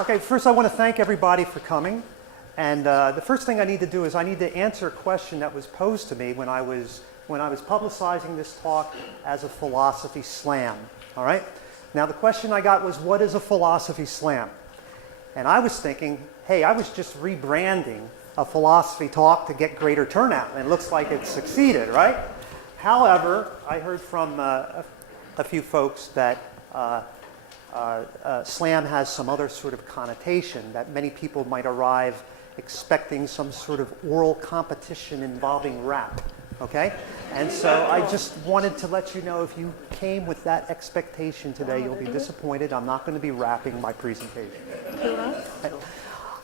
Okay, first I want to thank everybody for coming. And the first thing I need to do is I need to answer a question that was posed to me when I was publicizing this talk as a philosophy slam. All right? Now the question I got was, what is a philosophy slam? And I was thinking, hey, I was just rebranding a philosophy talk to get greater turnout, and it looks like it succeeded, right? However, I heard from a few folks that slam has some other sort of connotation, that many people might arrive expecting some sort of oral competition involving rap, okay? And so I just wanted to let you know, if you came with that expectation today, you'll be disappointed. I'm not going to be rapping my presentation.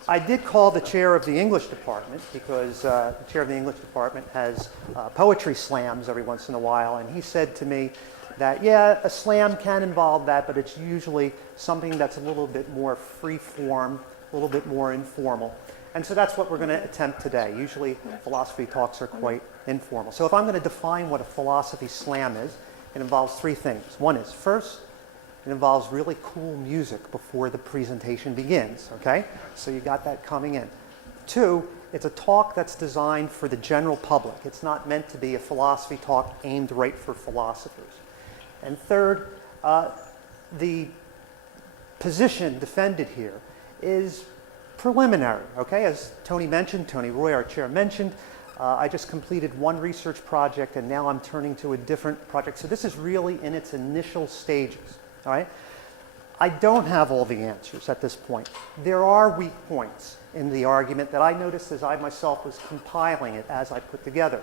I did call the chair of the English department, because the chair of the English department has poetry slams every once in a while, and he said to me that, yeah, a slam can involve that, but it's usually something that's a little bit more free form, a little bit more informal. And so that's what we're going to attempt today. Usually philosophy talks are quite informal. So if I'm going to define what a philosophy slam is, it involves three things. One is, first, it involves really cool music before the presentation begins, okay? So you got that coming in. Two, it's a talk that's designed for the general public. It's not meant to be a philosophy talk aimed right for philosophers. And third, the position defended here is preliminary, okay? As Tony mentioned, Tony Roy, our chair, mentioned, I just completed one research project, and now I'm turning to a different project. So this is really in its initial stages, all right? I don't have all the answers at this point. There are weak points in the argument that I noticed as I myself was compiling it, as I put together.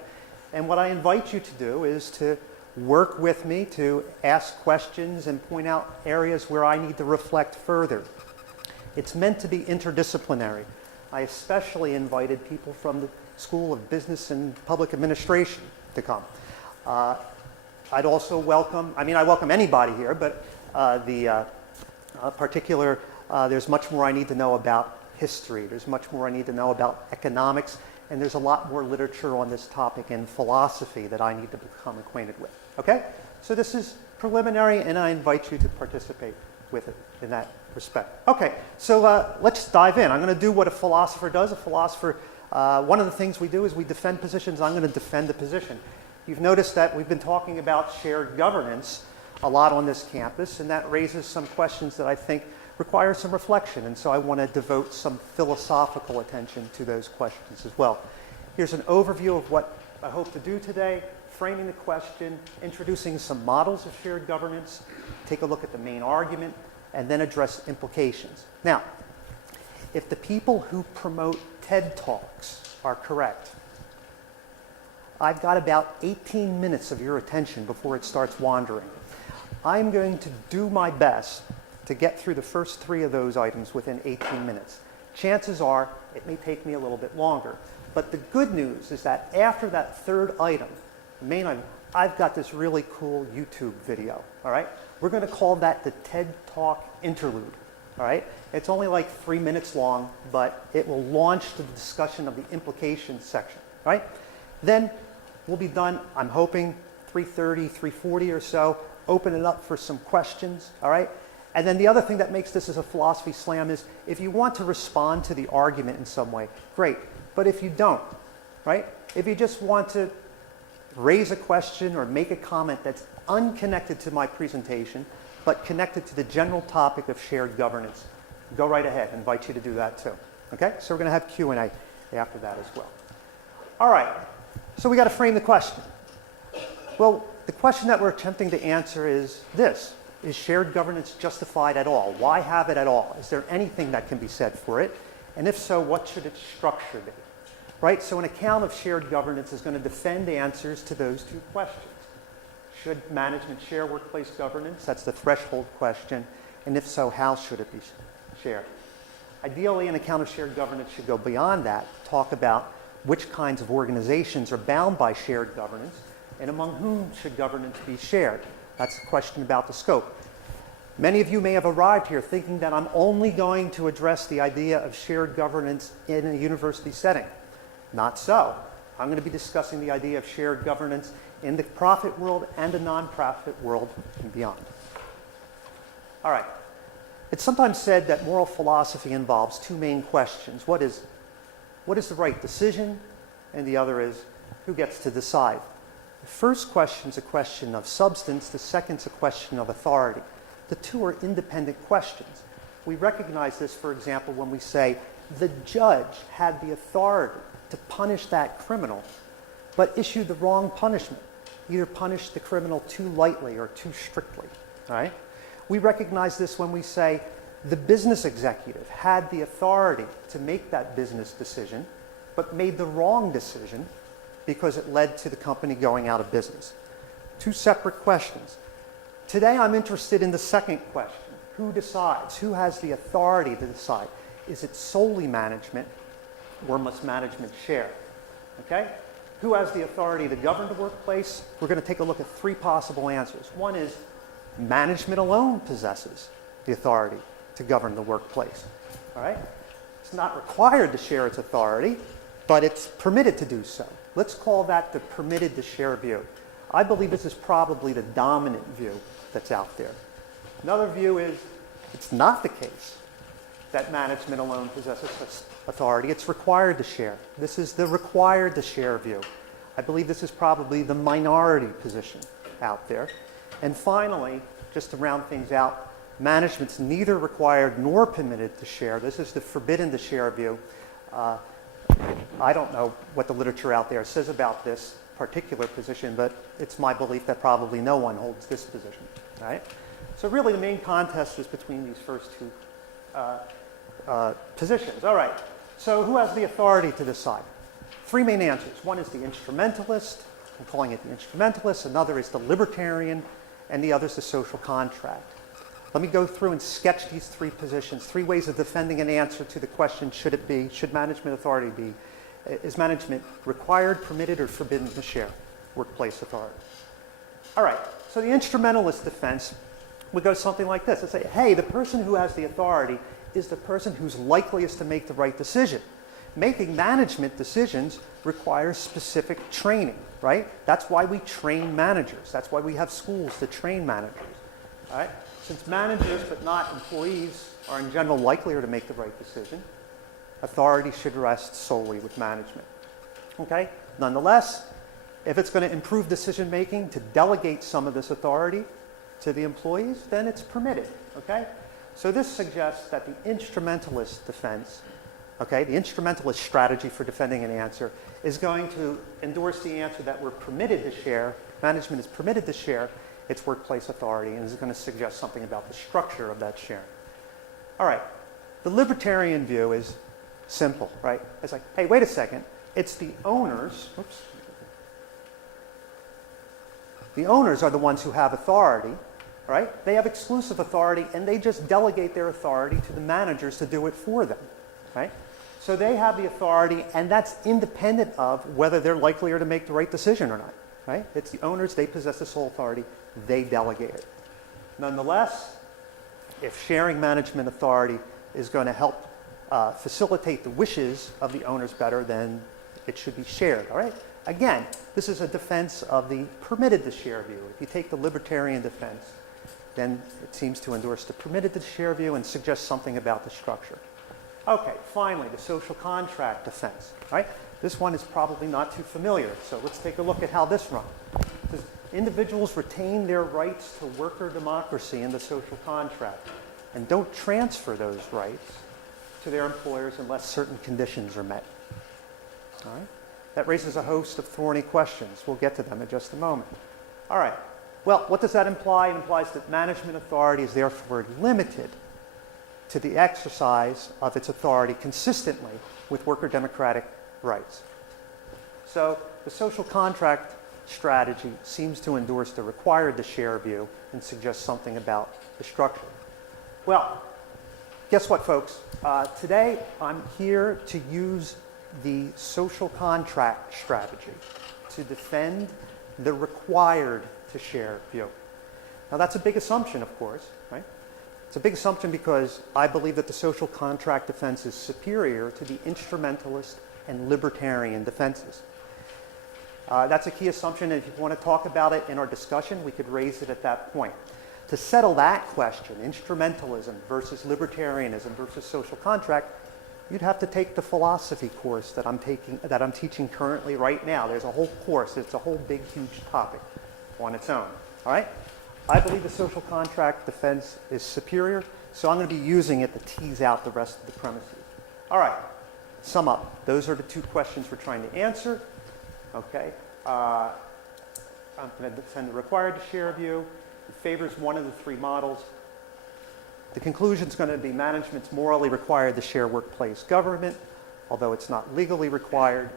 And what I invite you to do is to work with me, to ask questions and point out areas where I need to reflect further. It's meant to be interdisciplinary. I especially invited people from the School of Business and Public Administration to come. I'd also welcome, I welcome anybody here, but there's much more I need to know about history. There's much more I need to know about economics, and there's a lot more literature on this topic in philosophy that I need to become acquainted with. Okay? So this is preliminary, and I invite you to participate with it in that respect. Okay, so let's dive in. I'm going to do what a philosopher does. A philosopher, one of the things we do is we defend positions. I'm going to defend the position. You've noticed that we've been talking about shared governance a lot on this campus, and that raises some questions that I think require some reflection, and so I want to devote some philosophical attention to those questions as well. Here's an overview of what I hope to do today: framing the question, introducing some models of shared governance, take a look at the main argument, and then address implications. Now, if the people who promote TED Talks are correct, I've got about 18 minutes of your attention before it starts wandering. I'm going to do my best to get through the first three of those items within 18 minutes. Chances are it may take me a little bit longer. But the good news is that after that third item, the main item, I've got this really cool YouTube video, all right? We're going to call that the TED Talk interlude, all right? It's only like 3 minutes long, but it will launch the discussion of the implications section, all right? Then we'll be done, I'm hoping, 3:30, 3:40 or so, open it up for some questions, all right? And then the other thing that makes this as a philosophy slam is, if you want to respond to the argument in some way, great. But if you don't, right? If you just want to raise a question or make a comment that's unconnected to my presentation, but connected to the general topic of shared governance, go right ahead. I invite you to do that too. Okay? So we're going to have Q&A after that as well. All right. So we got to frame the question. Well, the question that we're attempting to answer is this: is shared governance justified at all? Why have it at all? Is there anything that can be said for it? And if so, what should its structure be? Right? So an account of shared governance is going to defend answers to those two questions. Should management share workplace governance? That's the threshold question. And if so, how should it be shared? Ideally, an account of shared governance should go beyond that, talk about which kinds of organizations are bound by shared governance, and among whom should governance be shared. That's a question about the scope. Many of you may have arrived here thinking that I'm only going to address the idea of shared governance in a university setting. Not so. I'm going to be discussing the idea of shared governance in the profit world and the nonprofit world and beyond. All right. It's sometimes said that moral philosophy involves two main questions. What is the right decision? And the other is, who gets to decide? The first question is a question of substance. The second is a question of authority. The two are independent questions. We recognize this, for example, when we say the judge had the authority to punish that criminal, but issued the wrong punishment, either punished the criminal too lightly or too strictly. All right? We recognize this when we say the business executive had the authority to make that business decision, but made the wrong decision because it led to the company going out of business. Two separate questions. Today I'm interested in the second question. Who decides? Who has the authority to decide? Is it solely management, or must management share? Okay? Who has the authority to govern the workplace? We're going to take a look at three possible answers. One is management alone possesses the authority to govern the workplace. All right? It's not required to share its authority, but it's permitted to do so. Let's call that the permitted to share view. I believe this is probably the dominant view that's out there. Another view is it's not the case that management alone possesses authority. It's required to share. This is the required to share view. I believe this is probably the minority position out there. And finally, just to round things out, management's neither required nor permitted to share. This is the forbidden to share view. I don't know what the literature out there says about this particular position, but it's my belief that probably no one holds this position. Right? So really the main contest is between these first two positions. All right, so who has the authority to decide? Three main answers. One is the instrumentalist. I'm calling it the instrumentalist. Another is the libertarian, and the other is the social contract. Let me go through and sketch these three positions, three ways of defending an answer to the question, should management authority be, is management required, permitted, or forbidden to share workplace authority? All right, so the instrumentalist defense would go something like this. It'd say, hey, the person who has the authority is the person who's likeliest to make the right decision. Making management decisions requires specific training, right? That's why we train managers. That's why we have schools to train managers, all right? Since managers, but not employees, are in general likelier to make the right decision, authority should rest solely with management, okay? Nonetheless, if it's going to improve decision making to delegate some of this authority to the employees, then it's permitted, okay? So this suggests that the instrumentalist defense, okay, the instrumentalist strategy for defending an answer is going to endorse the answer that we're permitted to share, management is permitted to share its workplace authority, and is going to suggest something about the structure of that sharing. All right, the libertarian view is simple, right? It's like, hey, wait a second, it's the owners, oops. The owners are the ones who have authority, right? They have exclusive authority, and they just delegate their authority to the managers to do it for them, right? So they have the authority, and that's independent of whether they're likelier to make the right decision or not, right? It's the owners, they possess the sole authority, they delegate it. Nonetheless, if sharing management authority is going to help facilitate the wishes of the owners better, then it should be shared, all right? Again, this is a defense of the permitted to share view. If you take the libertarian defense, then it seems to endorse the permitted to share view and suggest something about the structure. Okay, finally, the social contract defense, right? This one is probably not too familiar, so let's take a look at how this runs. It says, individuals retain their rights to worker democracy in the social contract and don't transfer those rights to their employers unless certain conditions are met. All right? That raises a host of thorny questions. We'll get to them in just a moment. All right. Well, what does that imply? It implies that management authority is therefore limited to the exercise of its authority consistently with worker democratic rights. So the social contract strategy seems to endorse the required to share view and suggest something about the structure. Well, guess what, folks? Today I'm here to use the social contract strategy to defend the required to share view. Now that's a big assumption, of course, right? It's a big assumption because I believe that the social contract defense is superior to the instrumentalist and libertarian defenses. That's a key assumption, and if you want to talk about it in our discussion, we could raise it at that point. To settle that question, instrumentalism versus libertarianism versus social contract, you'd have to take the philosophy course that I'm teaching currently right now. There's a whole course. It's a whole big, huge topic on its own. All right? I believe the social contract defense is superior, so I'm going to be using it to tease out the rest of the premises. All right. Sum up. Those are the two questions we're trying to answer. Okay. I'm going to defend the required to share view. It favors one of the three models. The conclusion is going to be management's morally required to share workplace government, although it's not legally required.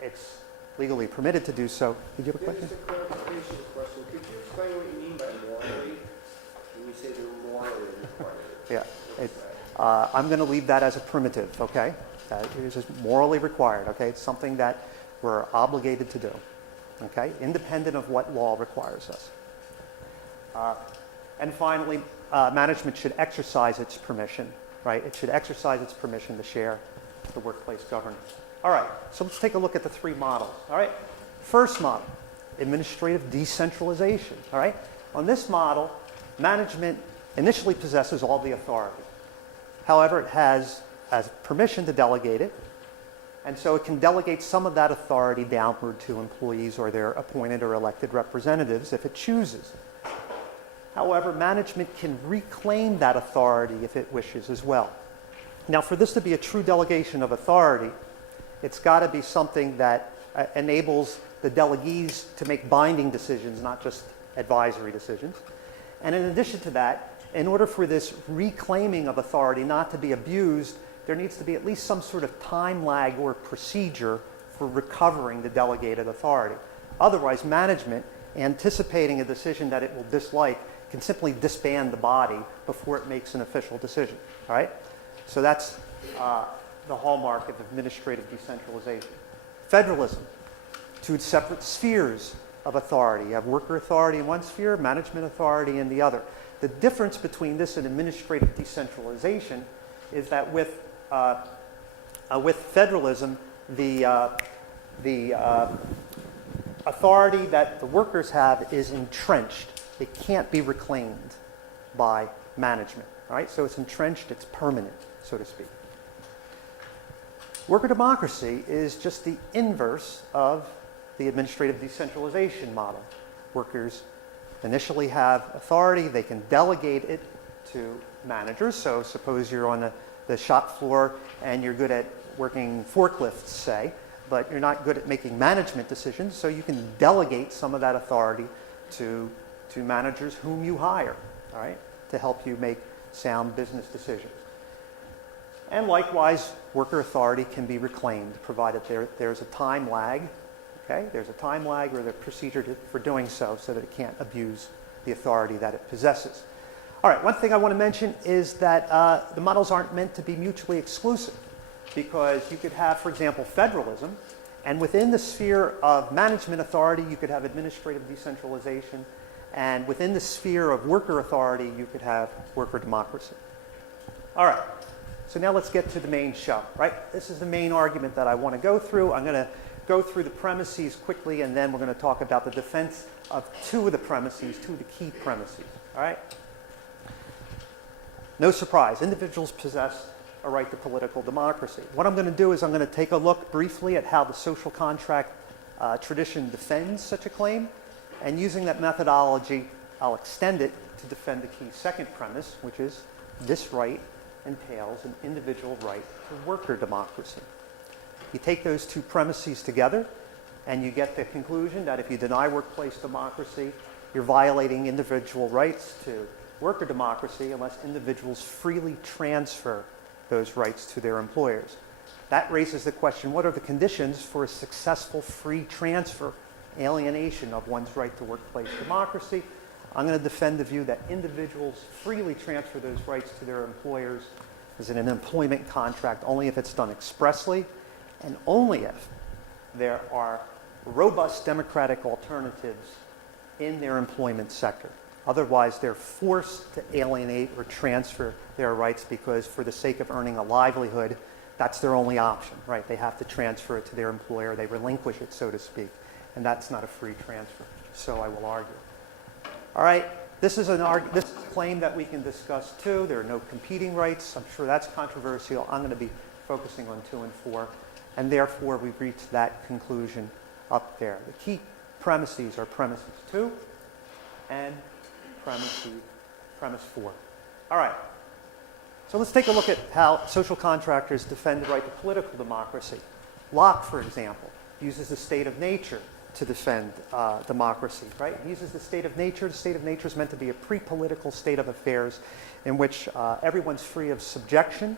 It's legally permitted to do so. Did you have a question? Just a clarification question. Could you explain what you mean by morally when you say they're morally required? Yeah. I'm going to leave that as a primitive, okay? It is just morally required, okay? It's something that we're obligated to do, okay? Independent of what law requires us. And finally, management should exercise its permission, right? It should exercise its permission to share the workplace governance. All right, so let's take a look at the three models, all right? First model, administrative decentralization, all right? On this model, management initially possesses all the authority. However, it has permission to delegate it, and so it can delegate some of that authority downward to employees or their appointed or elected representatives if it chooses. However, management can reclaim that authority if it wishes as well. Now, for this to be a true delegation of authority, it's got to be something that enables the delegees to make binding decisions, not just advisory decisions. And in addition to that, in order for this reclaiming of authority not to be abused, there needs to be at least some sort of time lag or procedure for recovering the delegated authority. Otherwise, management, anticipating a decision that it will dislike, can simply disband the body before it makes an official decision. All right? So that's the hallmark of administrative decentralization. Federalism, two separate spheres of authority. You have worker authority in one sphere, management authority in the other. The difference between this and administrative decentralization is that with federalism, the authority that the workers have is entrenched. It can't be reclaimed by management. All right? So it's entrenched, it's permanent, so to speak. Worker democracy is just the inverse of the administrative decentralization model. Workers initially have authority, they can delegate it to managers. So suppose you're on the shop floor and you're good at working forklifts, say, but you're not good at making management decisions, so you can delegate some of that authority to managers whom you hire, all right, to help you make sound business decisions. And likewise, worker authority can be reclaimed, provided there's a time lag, okay? There's a time lag or the procedure for doing so that it can't abuse the authority that it possesses. All right, one thing I want to mention is that the models aren't meant to be mutually exclusive, because you could have, for example, federalism, and within the sphere of management authority, you could have administrative decentralization, and within the sphere of worker authority, you could have worker democracy. All right, so now let's get to the main show, right? This is the main argument that I want to go through. I'm going to go through the premises quickly, and then we're going to talk about the defense of two of the premises, two of the key premises, all right? No surprise, individuals possess a right to political democracy. What I'm going to do is I'm going to take a look briefly at how the social contract tradition defends such a claim, and using that methodology, I'll extend it to defend the key second premise, which is this right entails an individual right to worker democracy. You take those two premises together, and you get the conclusion that if you deny workplace democracy, you're violating individual rights to worker democracy unless individuals freely transfer those rights to their employers. That raises the question, what are the conditions for a successful free transfer, alienation of one's right to workplace democracy? I'm going to defend the view that individuals freely transfer those rights to their employers as in an employment contract only if it's done expressly and only if there are robust democratic alternatives in their employment sector. Otherwise, they're forced to alienate or transfer their rights because for the sake of earning a livelihood, that's their only option, right? They have to transfer it to their employer. They relinquish it, so to speak. And that's not a free transfer, so I will argue. All right, This is this is a claim that we can discuss too. There are no competing rights. I'm sure that's controversial. I'm going to be focusing on 2 and 4, and therefore we've reached that conclusion up there. The key premises are premises 2 and premise 4. All right. So let's take a look at how social contractors defend the right to political democracy. Locke, for example, uses the state of nature to defend democracy, right? He uses the state of nature. The state of nature is meant to be a pre-political state of affairs in which everyone's free of subjection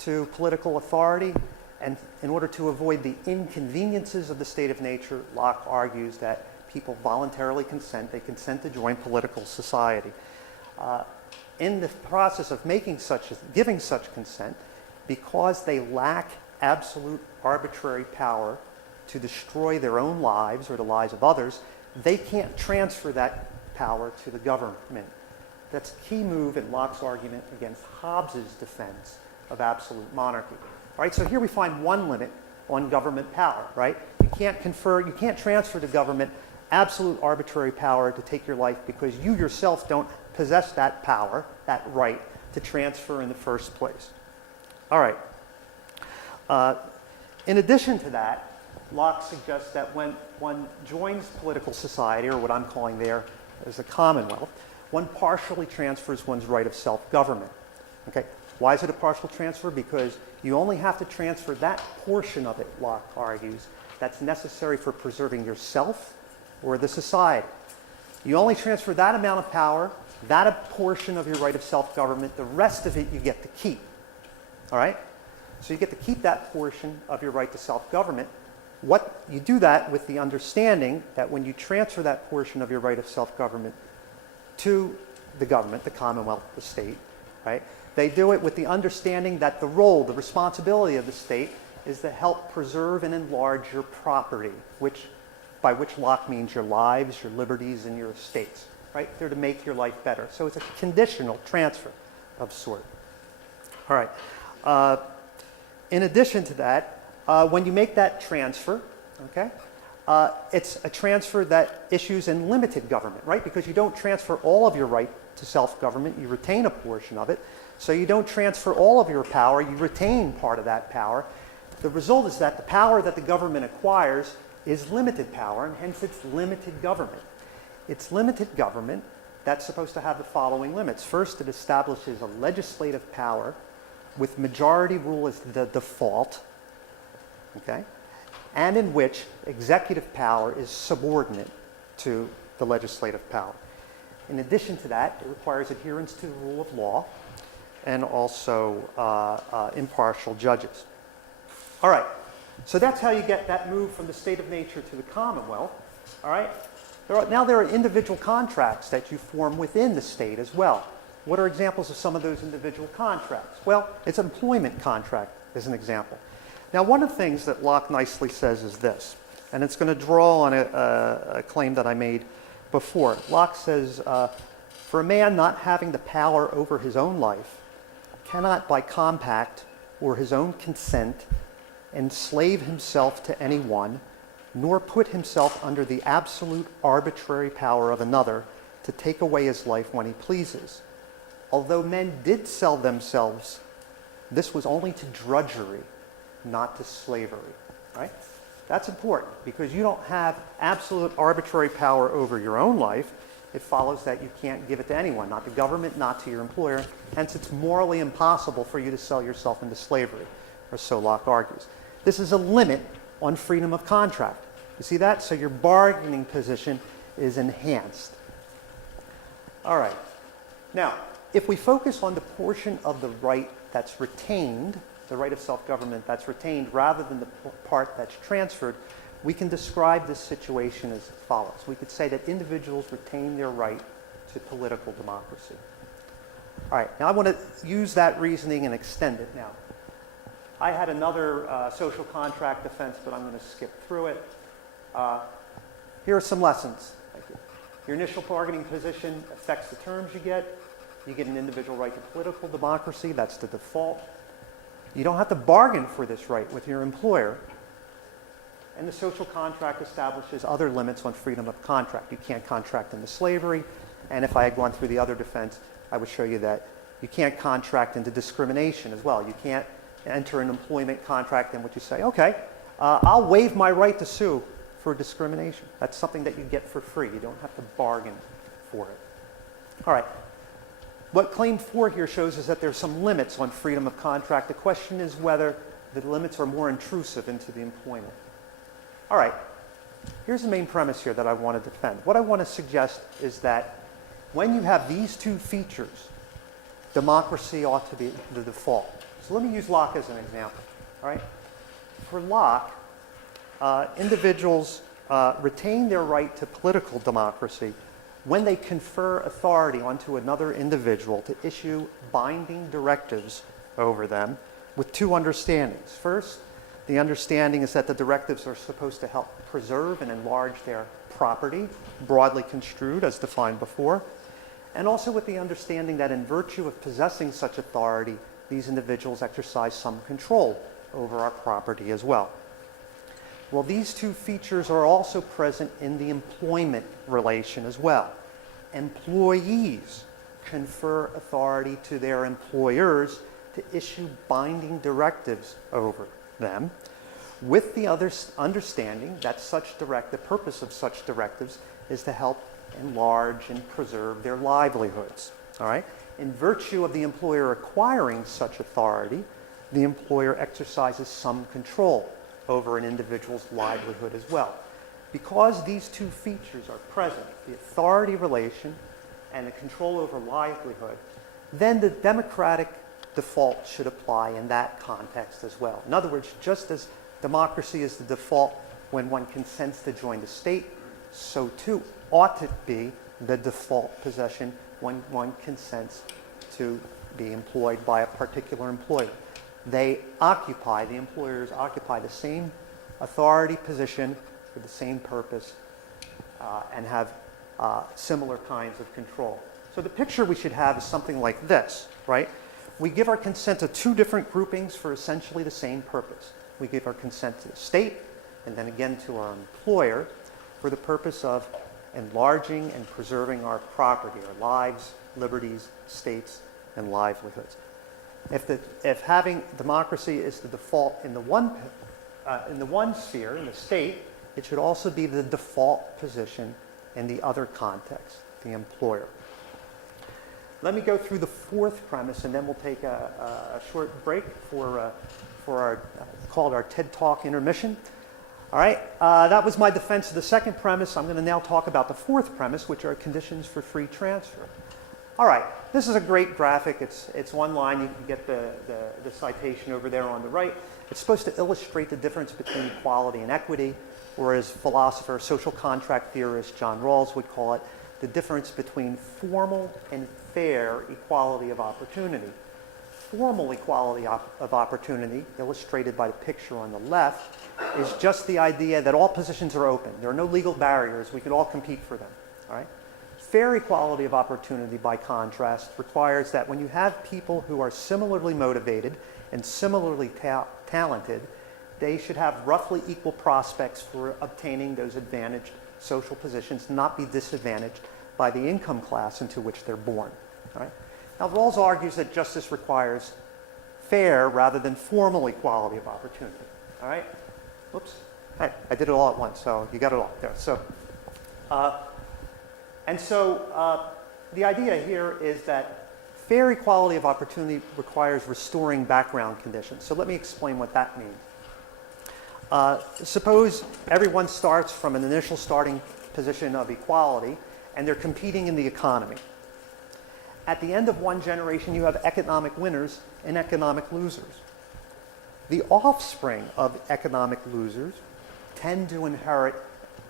to political authority. And in order to avoid the inconveniences of the state of nature, Locke argues that people voluntarily consent. They consent to join political society. In the process of giving such consent, because they lack absolute arbitrary power to destroy their own lives or the lives of others, they can't transfer that power to the government. That's a key move in Locke's argument against Hobbes's defense of absolute monarchy. All right, so here we find one limit on government power, right? You can't transfer to government absolute arbitrary power to take your life because you yourself don't possess that power, that right, to transfer in the first place. All right. In addition to that, Locke suggests that when one joins political society, or what I'm calling there as a commonwealth, one partially transfers one's right of self-government. Okay? Why is it a partial transfer? Because you only have to transfer that portion of it, Locke argues, that's necessary for preserving yourself or the society. You only transfer that amount of power, that a portion of your right of self-government. The rest of it you get to keep. All right? So you get to keep that portion of your right to self-government. You do that with the understanding that when you transfer that portion of your right of self-government to the government, the commonwealth, the state, right? They do it with the understanding that the role, the responsibility of the state is to help preserve and enlarge your property, by which Locke means your lives, your liberties, and your estates, right? They're to make your life better. So it's a conditional transfer of sort. All right. In addition to that, when you make that transfer, okay, it's a transfer that issues in limited government, right? Because you don't transfer all of your right to self-government, you retain a portion of it. So you don't transfer all of your power, you retain part of that power. The result is that the power that the government acquires is limited power, and hence it's limited government. It's limited government that's supposed to have the following limits. First, it establishes a legislative power with majority rule as the default, okay, and in which executive power is subordinate to the legislative power. In addition to that, it requires adherence to the rule of law and also impartial judges. All right, so that's how you get that move from the state of nature to the commonwealth. All right, now there are individual contracts that you form within the state as well. What are examples of some of those individual contracts? Well, it's an employment contract as an example. Now, one of the things that Locke nicely says is this, and it's going to draw on a claim that I made before. Locke says, for a man not having the power over his own life cannot by compact or his own consent enslave himself to any one, nor put himself under the absolute arbitrary power of another to take away his life when he pleases. Although men did sell themselves, this was only to drudgery, not to slavery, right? That's important because you don't have absolute arbitrary power over your own life. It follows that you can't give it to anyone, not the government, not to your employer. Hence, it's morally impossible for you to sell yourself into slavery, or so Locke argues. This is a limit on freedom of contract. You see that? So your bargaining position is enhanced. All right. Now, if we focus on the portion of the right that's retained, the right of self-government that's retained rather than the part that's transferred, we can describe this situation as follows. We could say that individuals retain their right to political democracy. All right, now I want to use that reasoning and extend it now. I had another social contract defense, but I'm going to skip through it. Here are some lessons. Thank you. Your initial bargaining position affects the terms you get. You get an individual right to political democracy. That's the default. You don't have to bargain for this right with your employer. And the social contract establishes other limits on freedom of contract. You can't contract into slavery. And if I had gone through the other defense, I would show you that you can't contract into discrimination as well. You can't enter an employment contract in which you say, okay, I'll waive my right to sue for discrimination. That's something that you get for free. You don't have to bargain for it. All right. What Claim 4 here shows is that there's some limits on freedom of contract. The question is whether the limits are more intrusive into the employment. All right. Here's the main premise here that I want to defend. What I want to suggest is that when you have these two features, democracy ought to be the default. So let me use Locke as an example. All right? For Locke, individuals retain their right to political democracy when they confer authority onto another individual to issue binding directives over them with two understandings. First, the understanding is that the directives are supposed to help preserve and enlarge their property, broadly construed as defined before, and also with the understanding that in virtue of possessing such authority, these individuals exercise some control over our property as well. Well, these two features are also present in the employment relation as well. Employees confer authority to their employers to issue binding directives over them, with the understanding that the purpose of such directives is to help enlarge and preserve their livelihoods. All right? In virtue of the employer acquiring such authority, the employer exercises some control over an individual's livelihood as well. Because these two features are present, the authority relation and the control over livelihood, then the democratic default should apply in that context as well. In other words, just as democracy is the default when one consents to join the state, so too ought to be the default position when one consents to be employed by a particular employer. The employers occupy the same authority position for the same purpose and have similar kinds of control. So the picture we should have is something like this, right? We give our consent to two different groupings for essentially the same purpose. We give our consent to the state and then again to our employer for the purpose of enlarging and preserving our property, our lives, liberties, states, and livelihoods. If having democracy is the default in the one sphere, in the state, it should also be the default position in the other context, the employer. Let me go through the fourth premise, and then we'll take a short break for our called our TED Talk intermission. All right, that was my defense of the second premise. I'm going to now talk about the fourth premise, which are conditions for free transfer. All right, this is a great graphic. It's one line. You can get the citation over there on the right. It's supposed to illustrate the difference between equality and equity, or as philosopher, social contract theorist John Rawls would call it, the difference between formal and fair equality of opportunity. Formal equality of opportunity, illustrated by the picture on the left, is just the idea that all positions are open. There are no legal barriers. We can all compete for them. All right? Fair equality of opportunity, by contrast, requires that when you have people who are similarly motivated and similarly talented, they should have roughly equal prospects for obtaining those advantaged social positions, not be disadvantaged by the income class into which they're born. All right? Now, Rawls argues that justice requires fair rather than formal equality of opportunity. All right? Whoops. Hey, I did it all at once, so you got it all there. So, the idea here is that fair equality of opportunity requires restoring background conditions. So let me explain what that means. Suppose everyone starts from an initial starting position of equality, and they're competing in the economy. At the end of one generation, you have economic winners and economic losers. The offspring of economic losers tend to inherit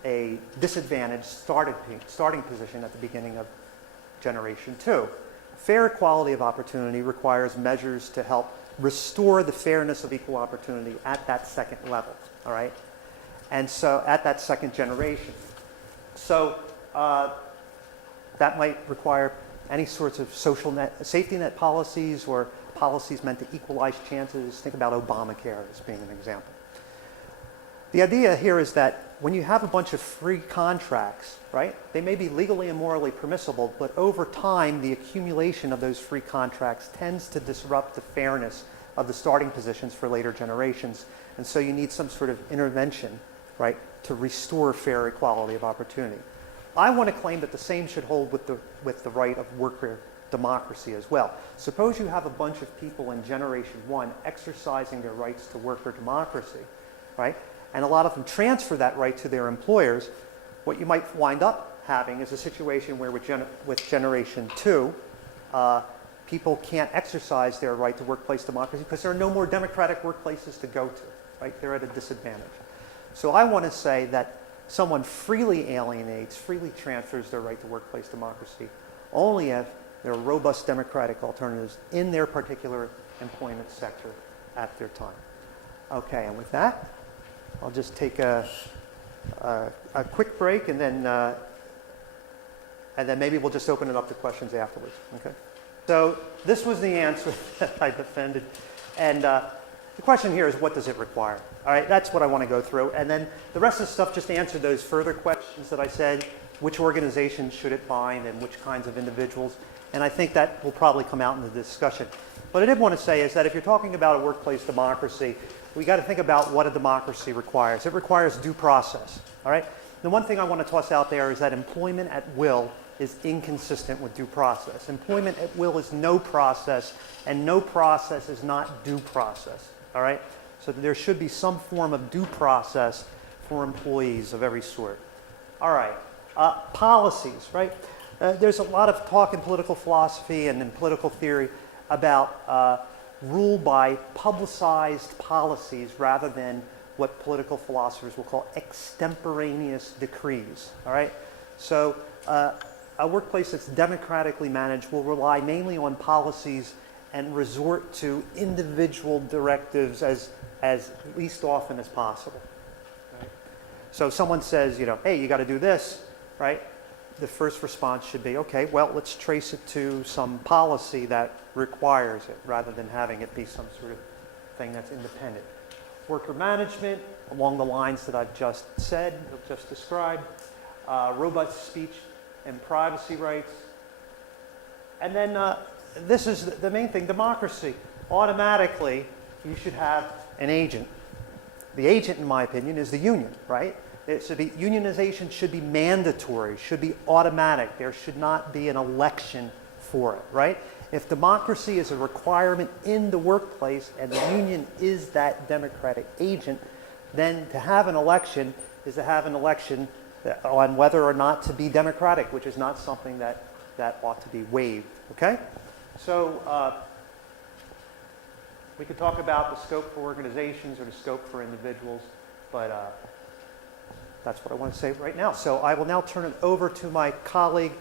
a disadvantaged starting position at the beginning of generation 2. Fair equality of opportunity requires measures to help restore the fairness of equal opportunity at that second level, all right? And so at that second generation. So that might require any sorts of safety net policies or policies meant to equalize chances. Think about Obamacare as being an example. The idea here is that when you have a bunch of free contracts, right, they may be legally and morally permissible, but over time, the accumulation of those free contracts tends to disrupt the fairness of the starting positions for later generations. And so you need some sort of intervention, right, to restore fair equality of opportunity. I want to claim that the same should hold with the right of worker democracy as well. Suppose you have a bunch of people in Generation 1 exercising their rights to worker democracy, right? And a lot of them transfer that right to their employers. What you might wind up having is a situation where with Generation 2, people can't exercise their right to workplace democracy because there are no more democratic workplaces to go to, right? They're at a disadvantage. So I want to say that someone freely alienates, freely transfers their right to workplace democracy only if there are robust democratic alternatives in their particular employment sector at their time. Okay, and with that, I'll just take a quick break, and then maybe we'll just open it up to questions afterwards. Okay. So this was the answer that I defended, and the question here is, what does it require? All right, that's what I want to go through, and then the rest of the stuff just answered those further questions that I said. Which organizations should it bind, and which kinds of individuals? And I think that will probably come out in the discussion. What I did want to say is that if you're talking about a workplace democracy, we got to think about what a democracy requires. It requires due process. All right. The one thing I want to toss out there is that employment at will is inconsistent with due process. Employment at will is no process, and no process is not due process. All right. So there should be some form of due process for employees of every sort. All right. Policies. Right. There's a lot of talk in political philosophy and in political theory about rule by publicized policies rather than what political philosophers will call extemporaneous decrees. All right? So a workplace that's democratically managed will rely mainly on policies and resort to individual directives as least often as possible. Right? So someone says, hey, you got to do this, right? The first response should be, okay, well, let's trace it to some policy that requires it rather than having it be some sort of thing that's independent. Worker management, along the lines that I've just said, just described, robust speech and privacy rights. And then this is the main thing, democracy. Automatically, you should have an agent. The agent, in my opinion, is the union, right? Unionization should be mandatory, should be automatic. There should not be an election for it, right? If democracy is a requirement in the workplace and the union is that democratic agent, then to have an election is to have an election on whether or not to be democratic, which is not something that ought to be waived, okay? So we could talk about the scope for organizations or the scope for individuals, but that's what I want to say right now. So I will now turn it over to my colleague,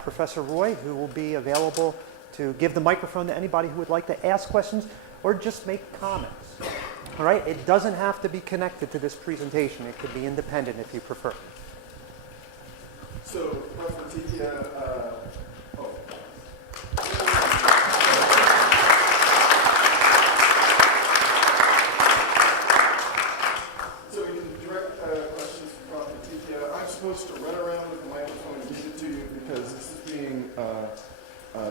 Professor Roy, who will be available to give the microphone to anybody who would like to ask questions or just make comments. All right? It doesn't have to be connected to this presentation. It could be independent if you prefer. So, Professor Tikia, so we can direct questions to Professor Tikia. I'm supposed to run around with the microphone and give it to you because this is being,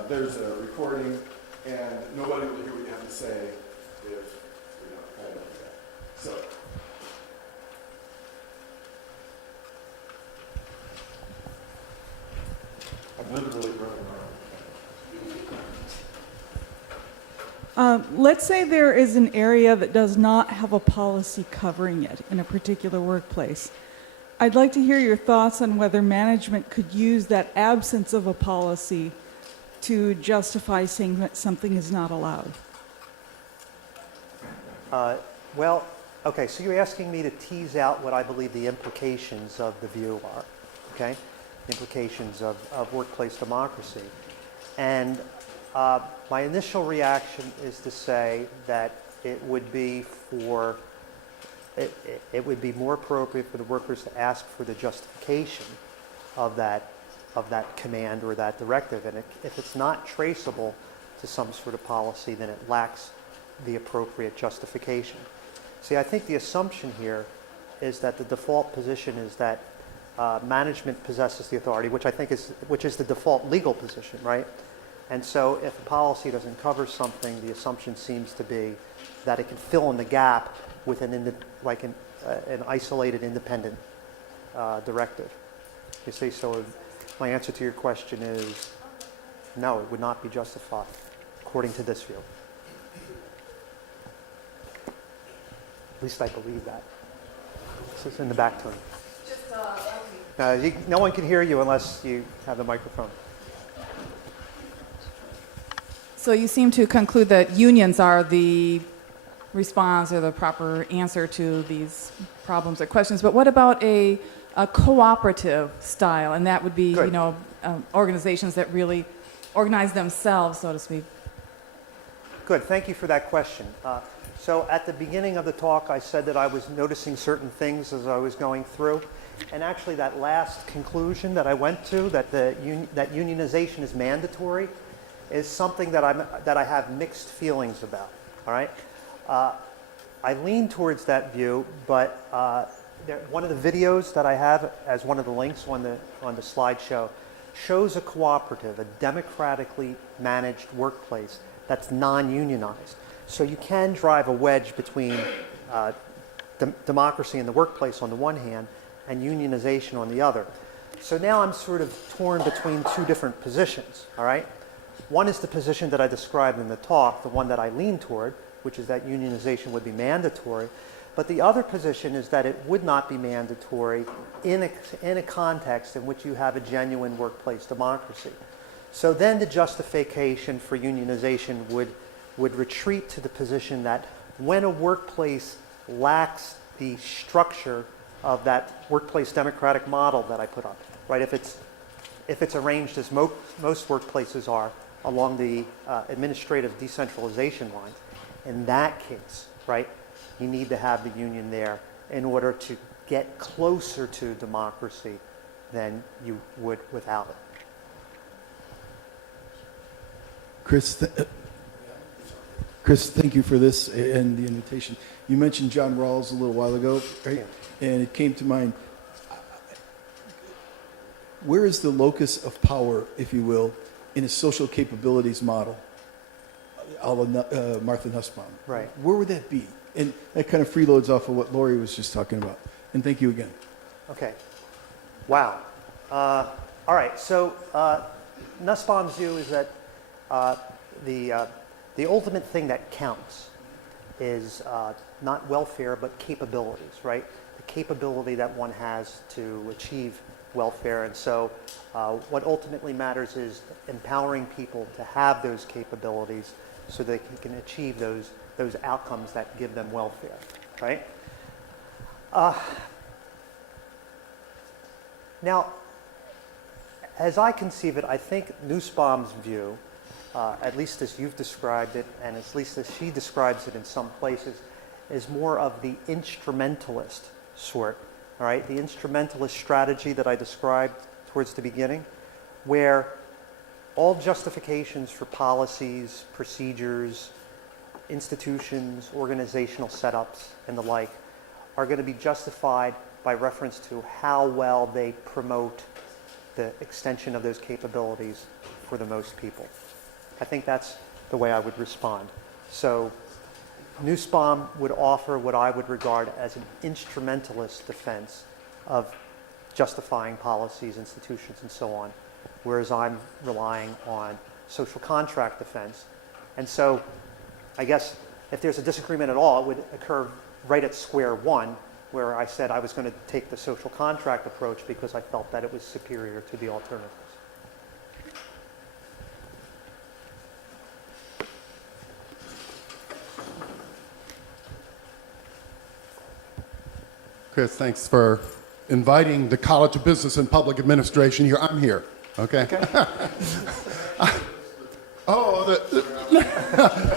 there's a recording and nobody will hear what you have to say if you're not kind of like that. So. I'm literally running around. Let's say there is an area that does not have a policy covering it in a particular workplace. I'd like to hear your thoughts on whether management could use that absence of a policy to justify saying that something is not allowed. Well, okay, so you're asking me to tease out what I believe the implications of the view are, okay? Implications of workplace democracy. And my initial reaction is to say that it would be more appropriate for the workers to ask for the justification of that command or that directive. And if it's not traceable to some sort of policy, then it lacks the appropriate justification. See, I think the assumption here is that the default position is that management possesses the authority, which I think is the default legal position, right? And so if a policy doesn't cover something, the assumption seems to be that it can fill in the gap with an isolated independent directive. You see, so my answer to your question is no, it would not be justified, according to this view. At least I believe that. This is in the back tone. No one can hear you unless you have the microphone. So you seem to conclude that unions are the response or the proper answer to these problems or questions. But what about a cooperative style? And that would be, Good. organizations that really organize themselves, so to speak. Good, thank you for that question. So at the beginning of the talk, I said that I was noticing certain things as I was going through. And actually that last conclusion that I went to, that that unionization is mandatory, is something that I have mixed feelings about, all right? I lean towards that view, but one of the videos that I have as one of the links on the slideshow shows a cooperative, a democratically managed workplace that's non-unionized. So you can drive a wedge between democracy in the workplace on the one hand and unionization on the other. So now I'm sort of torn between two different positions, all right? One is the position that I described in the talk, the one that I lean toward, which is that unionization would be mandatory. But the other position is that it would not be mandatory in a context in which you have a genuine workplace democracy. So then the justification for unionization would retreat to the position that when a workplace lacks the structure of that workplace democratic model that I put up, right? If it's arranged as most workplaces are along the administrative decentralization lines, in that case, right, you need to have the union there in order to get closer to democracy than you would without it. Chris, thank you for this and the invitation. You mentioned John Rawls a little while ago, right? Yeah. And it came to mind. Where is the locus of power, if you will, in a social capabilities model, a la Martha Nussbaum? Right. Where would that be? And that kind of freeloads off of what Lori was just talking about. And thank you again. Okay. Wow. All right. So Nussbaum's view is that the ultimate thing that counts is not welfare, but capabilities, right? The capability that one has to achieve welfare. And so what ultimately matters is empowering people to have those capabilities so they can achieve those outcomes that give them welfare, right? Now, as I conceive it, I think Nussbaum's view, at least as you've described it, and at least as she describes it in some places, is more of the instrumentalist sort, all right? The instrumentalist strategy that I described towards the beginning, where all justifications for policies, procedures, institutions, organizational setups, and the like are going to be justified by reference to how well they promote the extension of those capabilities for the most people. I think that's the way I would respond. So Nussbaum would offer what I would regard as an instrumentalist defense of justifying policies, institutions, and so on, whereas I'm relying on social contract defense. And so I guess if there's a disagreement at all, it would occur right at square one, where I said I was going to take the social contract approach because I felt that it was superior to the alternatives. Chris, thanks for inviting the College of Business and Public Administration here. I'm here, okay?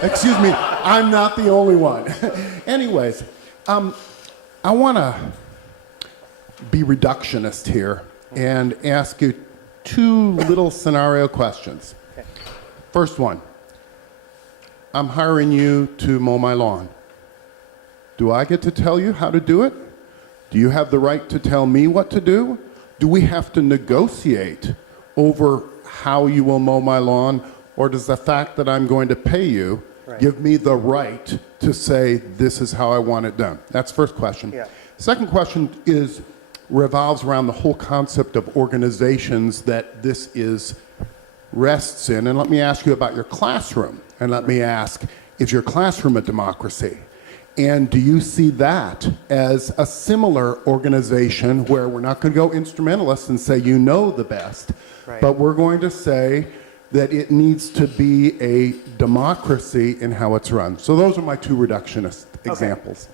Excuse me, I'm not the only one. Anyways, I want to be reductionist here and ask you two little scenario questions. Okay. First one, I'm hiring you to mow my lawn. Do I get to tell you how to do it? Do you have the right to tell me what to do? Do we have to negotiate over how you will mow my lawn? Or does the fact that I'm going to pay you Right. give me the right to say, this is how I want it done? That's the first question. Yeah. Second question revolves around the whole concept of organizations that this rests in. And let me ask you about your classroom. And let me ask, is your classroom a democracy? And do you see that as a similar organization where we're not going to go instrumentalist and say, you know the best, Right. but we're going to say that it needs to be a democracy in how it's run? So those are my two reductionist examples.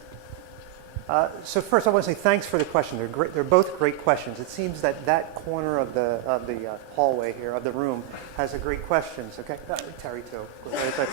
So first, I want to say thanks for the question. They're great. They're both great questions. It seems that that corner of the hallway here of the room has a great questions. Okay, Terry too. Okay.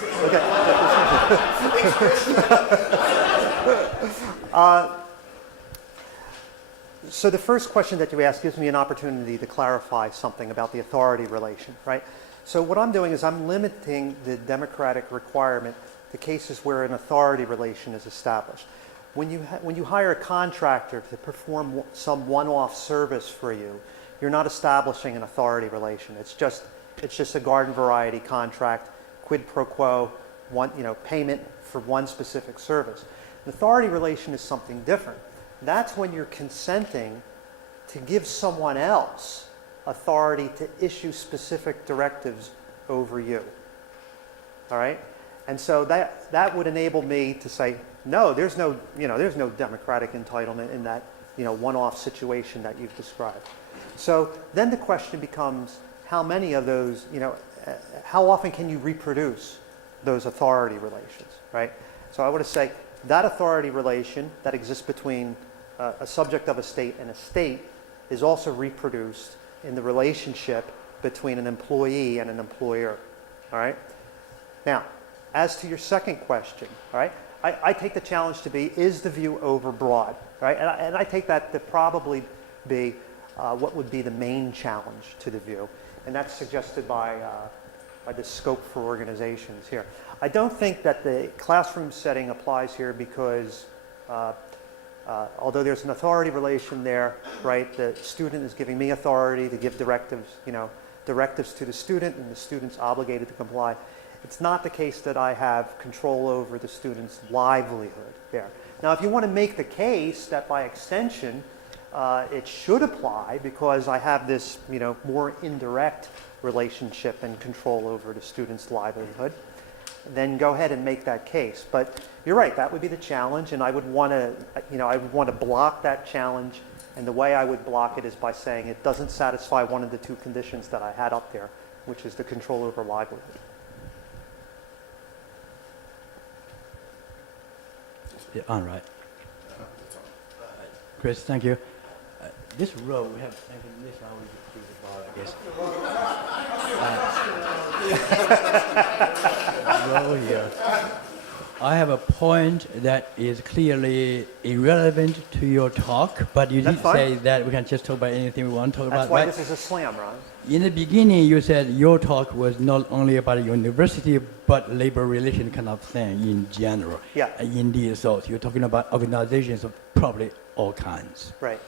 So the first question that you asked gives me an opportunity to clarify something about the authority relation, right? So what I'm doing is I'm limiting the democratic requirement to cases where an authority relation is established. When you hire a contractor to perform some one-off service for you, you're not establishing an authority relation. It's just a garden variety contract, quid pro quo, payment for one specific service. An authority relation is something different. That's when you're consenting to give someone else authority to issue specific directives over you. All right? And so that would enable me to say, no, there's no democratic entitlement in that, one-off situation that you've described. So then the question becomes, how many of those, how often can you reproduce those authority relations, right? So I want to say that authority relation that exists between a subject of a state and a state is also reproduced in the relationship between an employee and an employer, all right? Now, as to your second question, all right, I take the challenge to be, is the view overbroad, right? And I take that to probably be what would be the main challenge to the view, and that's suggested by the scope for organizations here. I don't think that the classroom setting applies here because although there's an authority relation there, right, the student is giving me authority to give directives to the student, and the student's obligated to comply. It's not the case that I have control over the student's livelihood there. Now, if you want to make the case that by extension it should apply because I have this, more indirect relationship and control over the student's livelihood, then go ahead and make that case. But you're right, that would be the challenge, and I would want to, block that challenge, and the way I would block it is by saying it doesn't satisfy one of the two conditions that I had up there, which is the control over livelihood. Yeah, all right. Chris, thank you. This row, we have, I think this row is the bar, I guess. Row here. I have a point that is clearly irrelevant to your talk, but you That's did fine. say that we can just talk about anything we want to talk That's about, why right? this is a slam, Ron. In the beginning, you said your talk was not only about university, but labor relation kind of thing in general. Yeah. Indeed, so you're talking about organizations of probably all kinds. Right.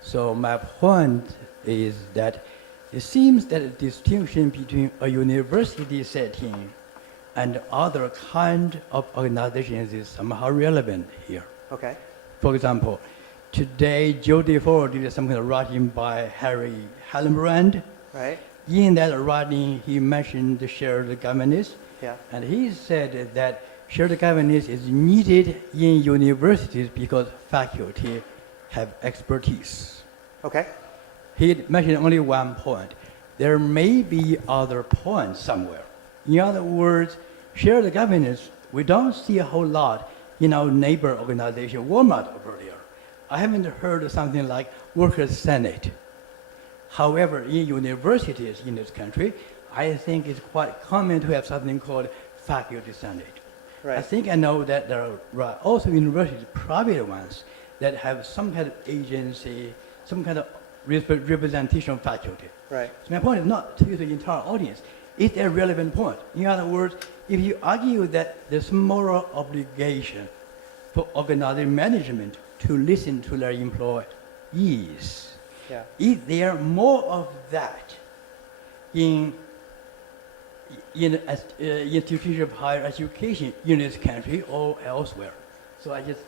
So my point is that it seems that a distinction between a university setting and other kind of organizations is somehow relevant here. Okay. For example, today Jody Ford did some kind of writing by Harry Hallenbrand. Right. In that writing, he mentioned the shared governance, Yeah. and he said that shared governance is needed in universities because faculty have expertise. Okay. He mentioned only one point. There may be other points somewhere. In other words, shared governance, we don't see a whole lot in our neighbor organization, Walmart over there. I haven't heard something like Workers' Senate. However, in universities in this country, I think it's quite common to have something called Faculty Senate. Right. I think I know that there are also universities, private ones, that have some kind of agency, some kind of representation of faculty. Right. So my point is not to the entire audience. It's a relevant point. In other words, if you argue that there's moral obligation for organizing management to listen to their employees. Yeah. Is there more of that in institution of higher education in this country or elsewhere? So I just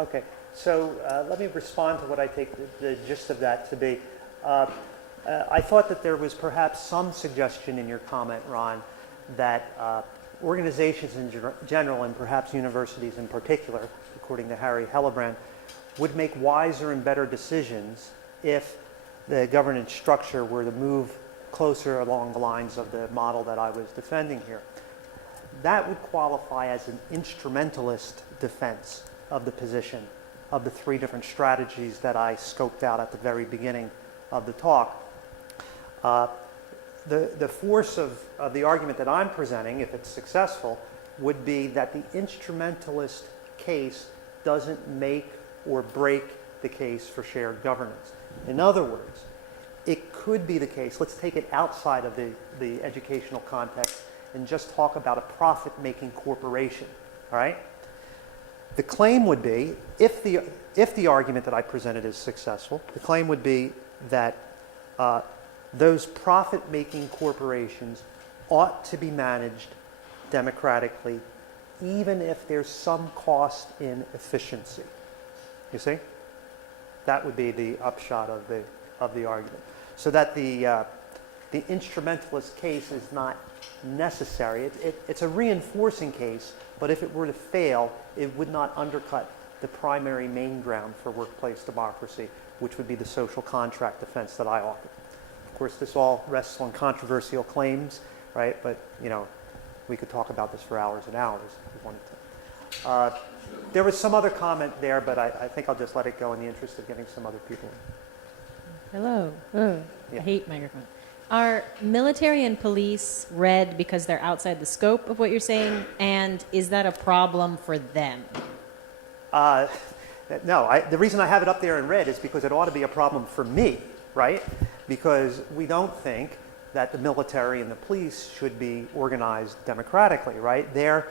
Okay, so let me respond to what I take the gist of that to be. I thought that there was perhaps some suggestion in your comment, Ron, that organizations in general, and perhaps universities in particular, according to Harry Hellebrand, would make wiser and better decisions if the governance structure were to move closer along the lines of the model that I was defending here. That would qualify as an instrumentalist defense of the position of the three different strategies that I scoped out at the very beginning of the talk. The force of the argument that I'm presenting, if it's successful, would be that the instrumentalist case doesn't make or break the case for shared governance. In other words, it could be the case, let's take it outside of the educational context and just talk about a profit-making corporation, all right? The claim would be, if the argument that I presented is successful, the claim would be that those profit-making corporations ought to be managed democratically, even if there's some cost in efficiency. You see? That would be the upshot of the argument. So that the instrumentalist case is not necessary. It's a reinforcing case, but if it were to fail, it would not undercut the primary main ground for workplace democracy, which would be the social contract defense that I offer. Of course, this all rests on controversial claims, right? But, you know, we could talk about this for hours and hours if we wanted to. There was some other comment there, but I think I'll just let it go in the interest of getting some other people in. Hello. Ugh, Yeah. I hate microphone. Are military and police red because they're outside the scope of what you're saying? And is that a problem for them? No, the reason I have it up there in red is because it ought to be a problem for me, right? Because we don't think that the military and the police should be organized democratically, right? The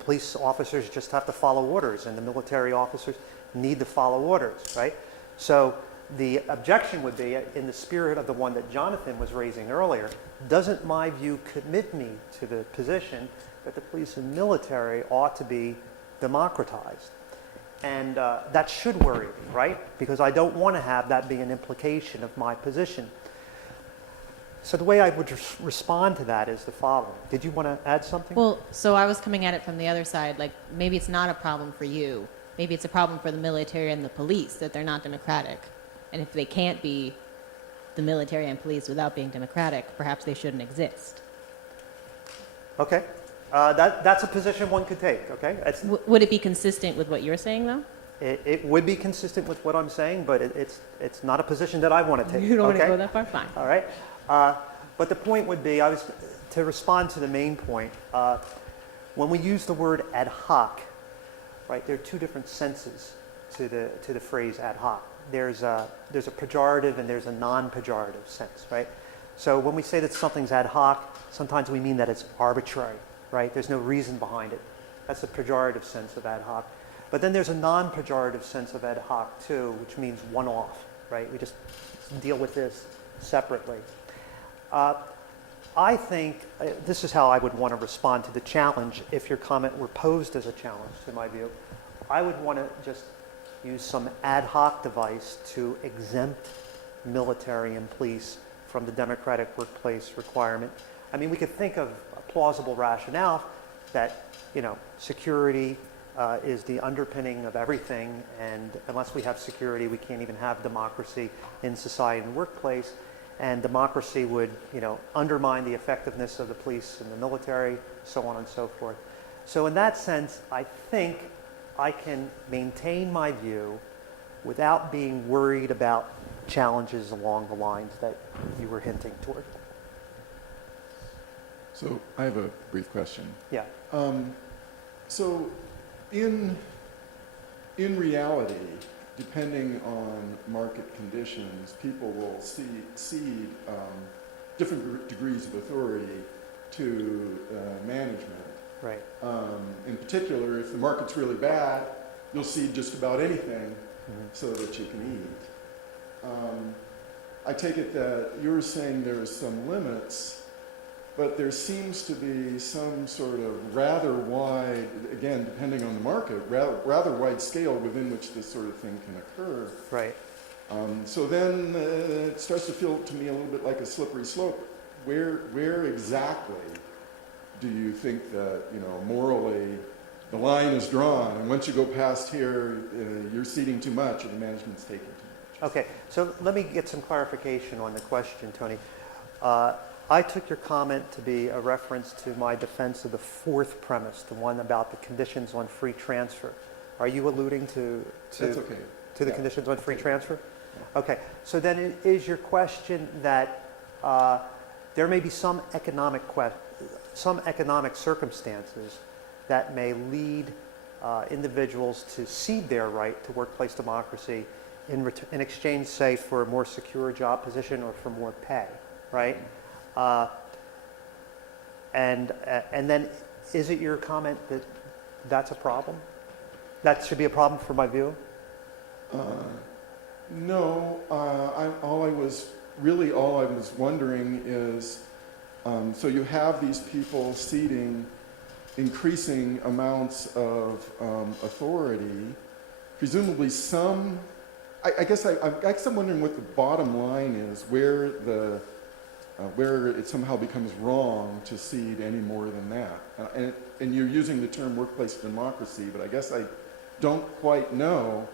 police officers just have to follow orders, and the military officers need to follow orders, right? So the objection would be, in the spirit of the one that Jonathan was raising earlier, doesn't my view commit me to the position that the police and military ought to be democratized? And that should worry me, right? Because I don't want to have that be an implication of my position. So the way I would respond to that is the following. Did you want to add something? Well, so I was coming at it from the other side. Like, maybe it's not a problem for you. Maybe it's a problem for the military and the police that they're not democratic. And if they can't be the military and police without being democratic, perhaps they shouldn't exist. Okay. That's a position one could take, okay? Would it be consistent with what you're saying, though? It would be consistent with what I'm saying, but it's not a position that I want to take. You don't want to okay? go that far? Fine. All right. But the point would be, to respond to the main point, when we use the word ad hoc, right, there are two different senses to the phrase ad hoc. There's a pejorative and there's a non-pejorative sense, right? So when we say that something's ad hoc, sometimes we mean that it's arbitrary, right? There's no reason behind it. That's the pejorative sense of ad hoc. But then there's a non-pejorative sense of ad hoc too, which means one-off, right? We just deal with this separately. I think this is how I would want to respond to the challenge if your comment were posed as a challenge, to my view. I would want to just use some ad hoc device to exempt military and police from the democratic workplace requirement. I mean, we could think of a plausible rationale that, you know, security is the underpinning of everything, and unless we have security, we can't even have democracy in society and workplace. And democracy would, you know, undermine the effectiveness of the police and the military, so on and so forth. So in that sense, I think I can maintain my view without being worried about challenges along the lines that you were hinting toward. So I have a brief question. Yeah. So in reality, depending on market conditions, people will cede different degrees of authority to management Right. In particular, if the market's really bad, you'll seed just about anything so that you can eat. I take it that you're saying there are some limits, but there seems to be some sort of rather wide, again, depending on the market, rather wide scale within which this sort of thing can occur. Right. So then it starts to feel to me a little bit like a slippery slope. Where exactly do you think that, morally the line is drawn, and once you go past here, you're ceding too much or the management's taking too much? Okay, so let me get some clarification on the question, Tony. I took your comment to be a reference to my defense of the fourth premise, the one about the conditions on free transfer. Are you alluding to That's okay. to the Yeah. conditions on free transfer? Okay, so then it is your question that there may be some economic circumstances that may lead individuals to cede their right to workplace democracy in exchange, say, for a more secure job position or for more pay, right? And then is it your comment that that's a problem? That should be a problem for my view? No, all I was wondering is, so you have these people ceding increasing amounts of authority, presumably some. I guess I'm wondering what the bottom line is, where it somehow becomes wrong to cede any more than that. And you're using the term workplace democracy, but I guess I don't quite know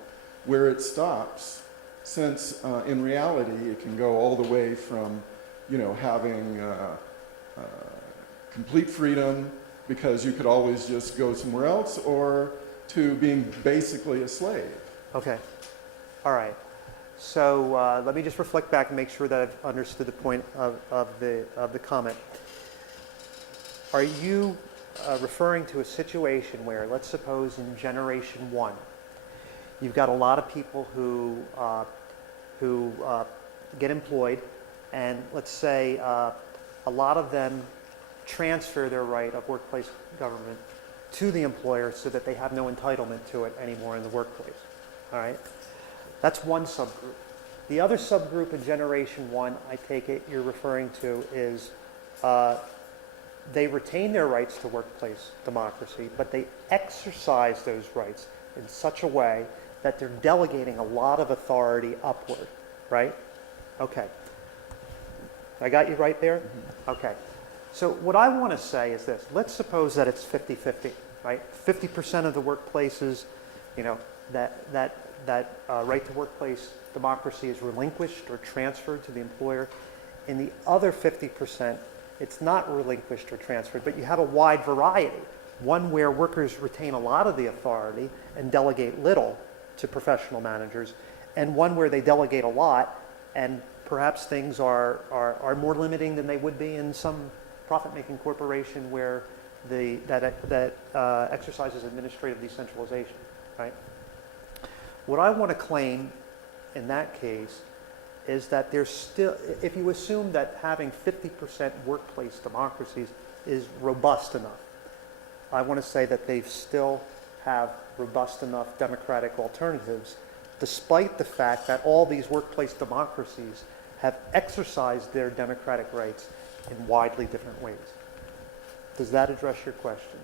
where it stops, since in reality it can go all the way from, having complete freedom because you could always just go somewhere else, or to being basically a slave. Okay. All right. So let me just reflect back and make sure that I've understood the point of the comment. Are you referring to a situation where, let's suppose in Generation 1, you've got a lot of people who get employed, and let's say a lot of them transfer their right of workplace government to the employer so that they have no entitlement to it anymore in the workplace. All right? That's one subgroup. The other subgroup in Generation 1, I take it you're referring to, is they retain their rights to workplace democracy, but they exercise those rights in such a way that they're delegating a lot of authority upward, right? Okay. I got you right there? Mm-hmm. Okay. So what I want to say is this. Let's suppose that it's 50-50, right? 50% of the workplaces, that right to workplace democracy is relinquished or transferred to the employer. In the other 50%, it's not relinquished or transferred, but you have a wide variety. One where workers retain a lot of the authority and delegate little to professional managers, and one where they delegate a lot and perhaps things are more limiting than they would be in some profit-making corporation where that exercises administrative decentralization, right? What I want to claim in that case is that there's still, if you assume that having 50% workplace democracies is robust enough, I want to say that they still have robust enough democratic alternatives, despite the fact that all these workplace democracies have exercised their democratic rights in widely different ways. Does that address your question?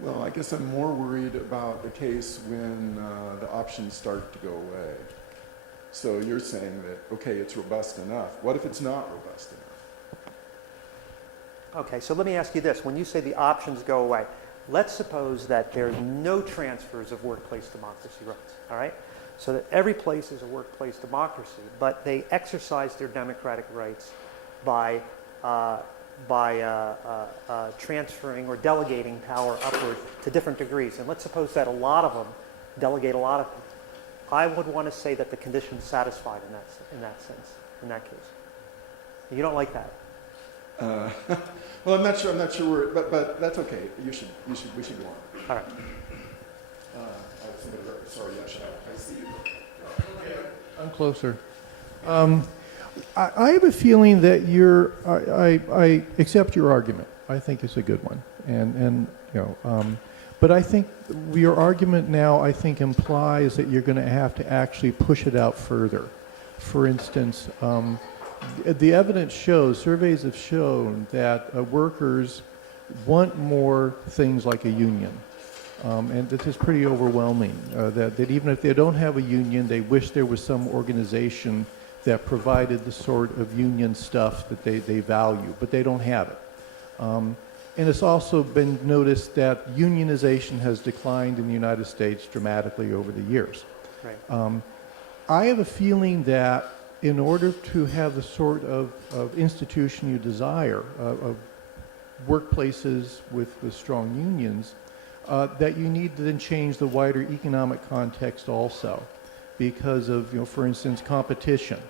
Well, I guess I'm more worried about the case when the options start to go away. So you're saying that, okay, it's robust enough. What if it's not robust enough? Okay, so let me ask you this. When you say the options go away, let's suppose that there's no transfers of workplace democracy rights, all right? So that every place is a workplace democracy, but they exercise their democratic rights by transferring or delegating power upward to different degrees. And let's suppose that a lot of them delegate a lot of. I would want to say that the condition is satisfied in that sense, in that case. You don't like that? Well, I'm not sure but that's okay. We should go on. All right. Sorry, Yash, I see you. I'm closer. I have a feeling that I accept your argument. I think it's a good one. and but I think your argument now, I think, implies that you're going to have to actually push it out further. For instance, the evidence shows, surveys have shown that workers want more things like a union. And this is pretty overwhelming, that even if they don't have a union, they wish there was some organization that provided the sort of union stuff that they value, but they don't have it. And it's also been noticed that unionization has declined in the United States dramatically over the years. Right. I have a feeling that in order to have the sort of institution you desire, of workplaces with strong unions, that you need to then change the wider economic context also because of, for instance, competition.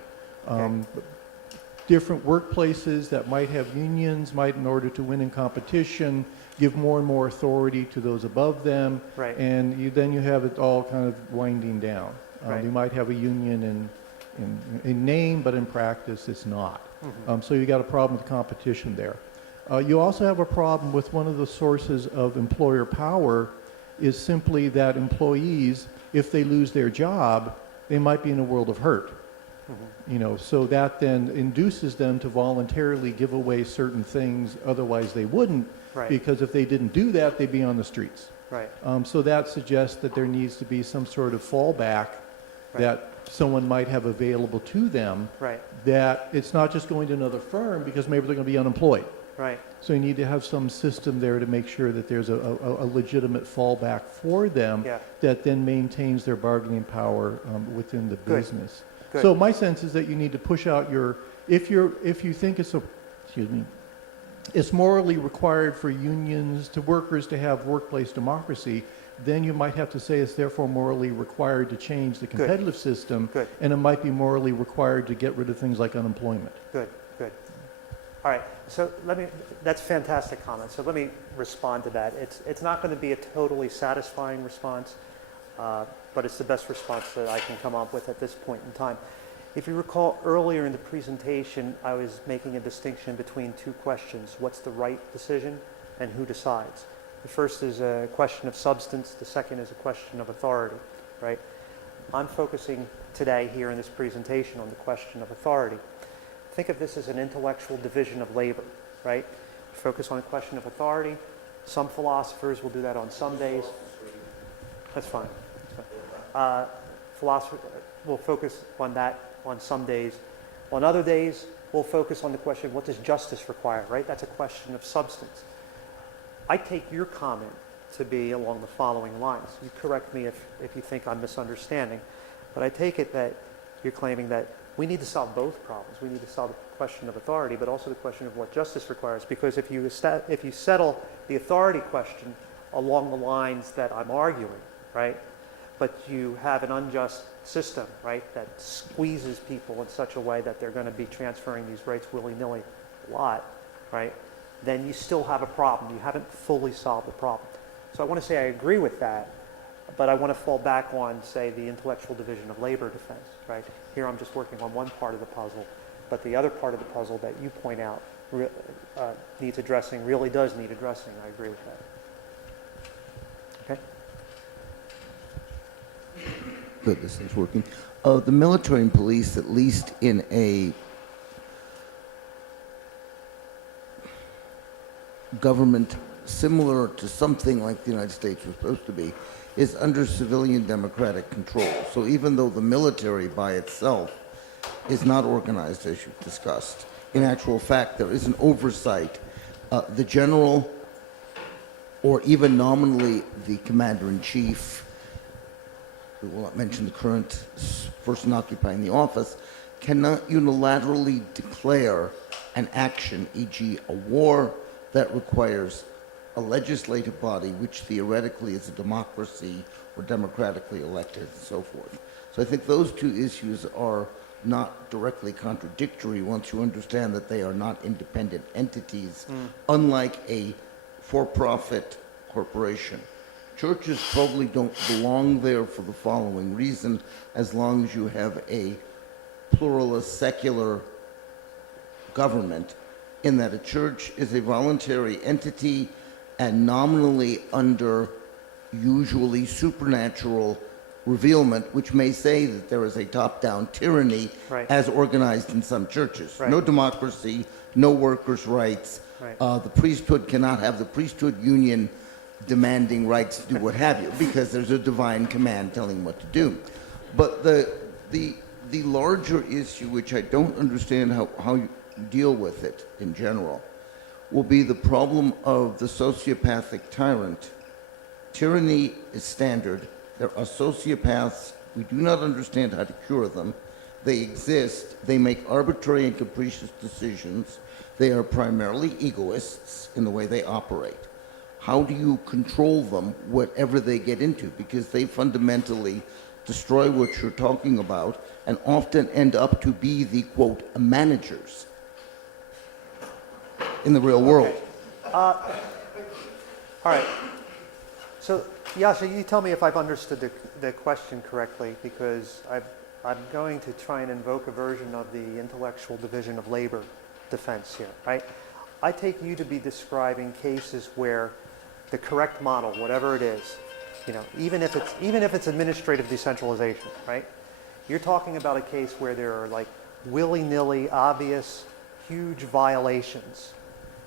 Different workplaces that might have unions might, in order to win in competition, give more and more authority to those above them, Right. and then you have it all kind of winding down. Right. You might have a union in name, but in practice it's not. So you got a problem with competition there. You also have a problem with one of the sources of employer power is simply that employees, if they lose their job, they might be in a world of hurt. So that then induces them to voluntarily give away certain things otherwise they wouldn't, Right. because if they didn't do that, they'd be on the streets. Right. So that suggests that there needs to be some sort of fallback that someone might have available to them, Right. that it's not just going to another firm because maybe they're going to be unemployed. Right. So you need to have some system there to make sure that there's a legitimate fallback for them Yeah. that then maintains their bargaining power within the Good. business. Good. So my sense is that you need to push out if you think it's morally required for unions to workers to have workplace democracy, then you might have to say it's therefore morally required to change the competitive system, Good. and it might be morally required to get rid of things like unemployment. Good, good. All right, so that's a fantastic comment. So let me respond to that. It's not going to be a totally satisfying response, but it's the best response that I can come up with at this point in time. If you recall earlier in the presentation, I was making a distinction between two questions. What's the right decision and who decides? The first is a question of substance. The second is a question of authority, right? I'm focusing today here in this presentation on the question of authority. Think of this as an intellectual division of labor, right? Focus on the question of authority. Some philosophers will do that on some days. That's fine. Philosophers will focus on that on some days. On other days, we'll focus on the question, what does justice require, right? That's a question of substance. I take your comment to be along the following lines. You correct me if you think I'm misunderstanding, but I take it that you're claiming that we need to solve both problems. We need to solve the question of authority, but also the question of what justice requires, because if you settle the authority question along the lines that I'm arguing, right, but you have an unjust system, right, that squeezes people in such a way that they're going to be transferring these rights willy-nilly a lot, right, then you still have a problem. You haven't fully solved the problem. So I want to say I agree with that, but I want to fall back on, say, the intellectual division of labor defense, right? Here I'm just working on one part of the puzzle, but the other part of the puzzle that you point out needs addressing, really does need addressing. I agree with that. Okay? Good, this is working. The military and police, at least in a government similar to something like the United States was supposed to be, is under civilian democratic control. So even though the military by itself is not organized, as you've discussed, in actual fact, there is an oversight. The general, or even nominally the commander-in-chief, we will not mention the current person occupying the office, cannot unilaterally declare an action, e.g. a war, that requires a legislative body, which theoretically is a democracy or democratically elected and so forth. So I think those two issues are not directly contradictory once you understand that they are not independent entities, unlike a for-profit corporation. Churches probably don't belong there for the following reason: as long as you have a pluralist secular government, in that a church is a voluntary entity and nominally under usually supernatural revealment, which may say that there is a top-down tyranny Right. as organized in some churches. Right. No democracy, no workers' rights. Right. The priesthood cannot have the priesthood union demanding rights to do what have you, because there's a divine command telling what to do. But the larger issue, which I don't understand how you deal with it in general, will be the problem of the sociopathic tyrant. Tyranny is standard. There are sociopaths. We do not understand how to cure them. They exist. They make arbitrary and capricious decisions. They are primarily egoists in the way they operate. How do you control them, whatever they get into? Because they fundamentally destroy what you're talking about and often end up to be the, quote, managers in the real world. All right. So, Yasha, you tell me if I've understood the question correctly, because I'm going to try and invoke a version of the intellectual division of labor defense here, right? I take you to be describing cases where the correct model, whatever it is, you know, even if it's administrative decentralization, right? You're talking about a case where there are like willy-nilly, obvious, huge violations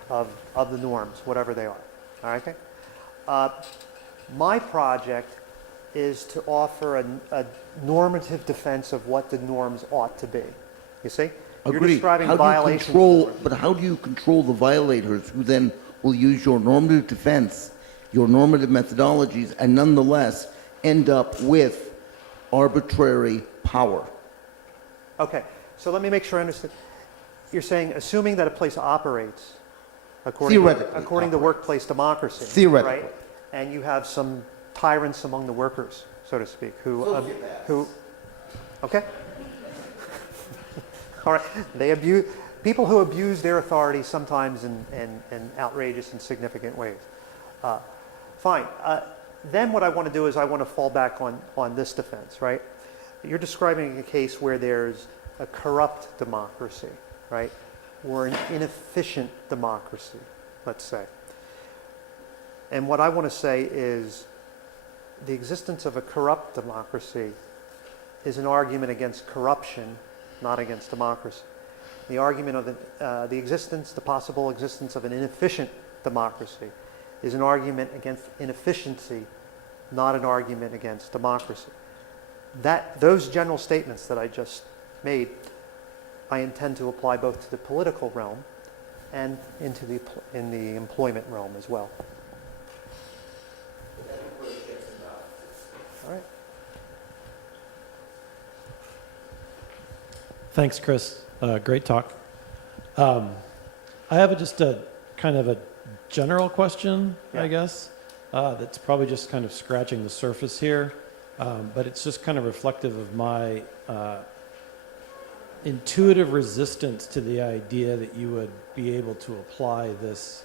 of the norms, whatever they are. All right, okay? My project is to offer a normative defense of what the norms ought to be. You see? You're Agreed. describing How do you violations. control, but how do you control the violators who then will use your normative defense, your normative methodologies, and nonetheless end up with arbitrary power? Okay, so let me make sure I understand. You're saying, assuming that a place operates according Theoretically to workplace democracy, Theoretically. right? And you have some tyrants among the workers, so to speak, who okay? All right, they abuse people who abuse their authority sometimes in outrageous and significant ways. Fine. Then what I want to do is I want to fall back on this defense, right? You're describing a case where there's a corrupt democracy, right? Or an inefficient democracy, let's say. And what I want to say is the existence of a corrupt democracy is an argument against corruption, not against democracy. The argument of the possible existence of an inefficient democracy is an argument against inefficiency, not an argument against democracy. Those general statements that I just made, I intend to apply both to the political realm and in the employment realm as well. All right. Thanks, Chris. Great talk. I have just a kind of a general question, I guess, that's probably just kind of scratching the surface here, but it's just kind of reflective of my intuitive resistance to the idea that you would be able to apply this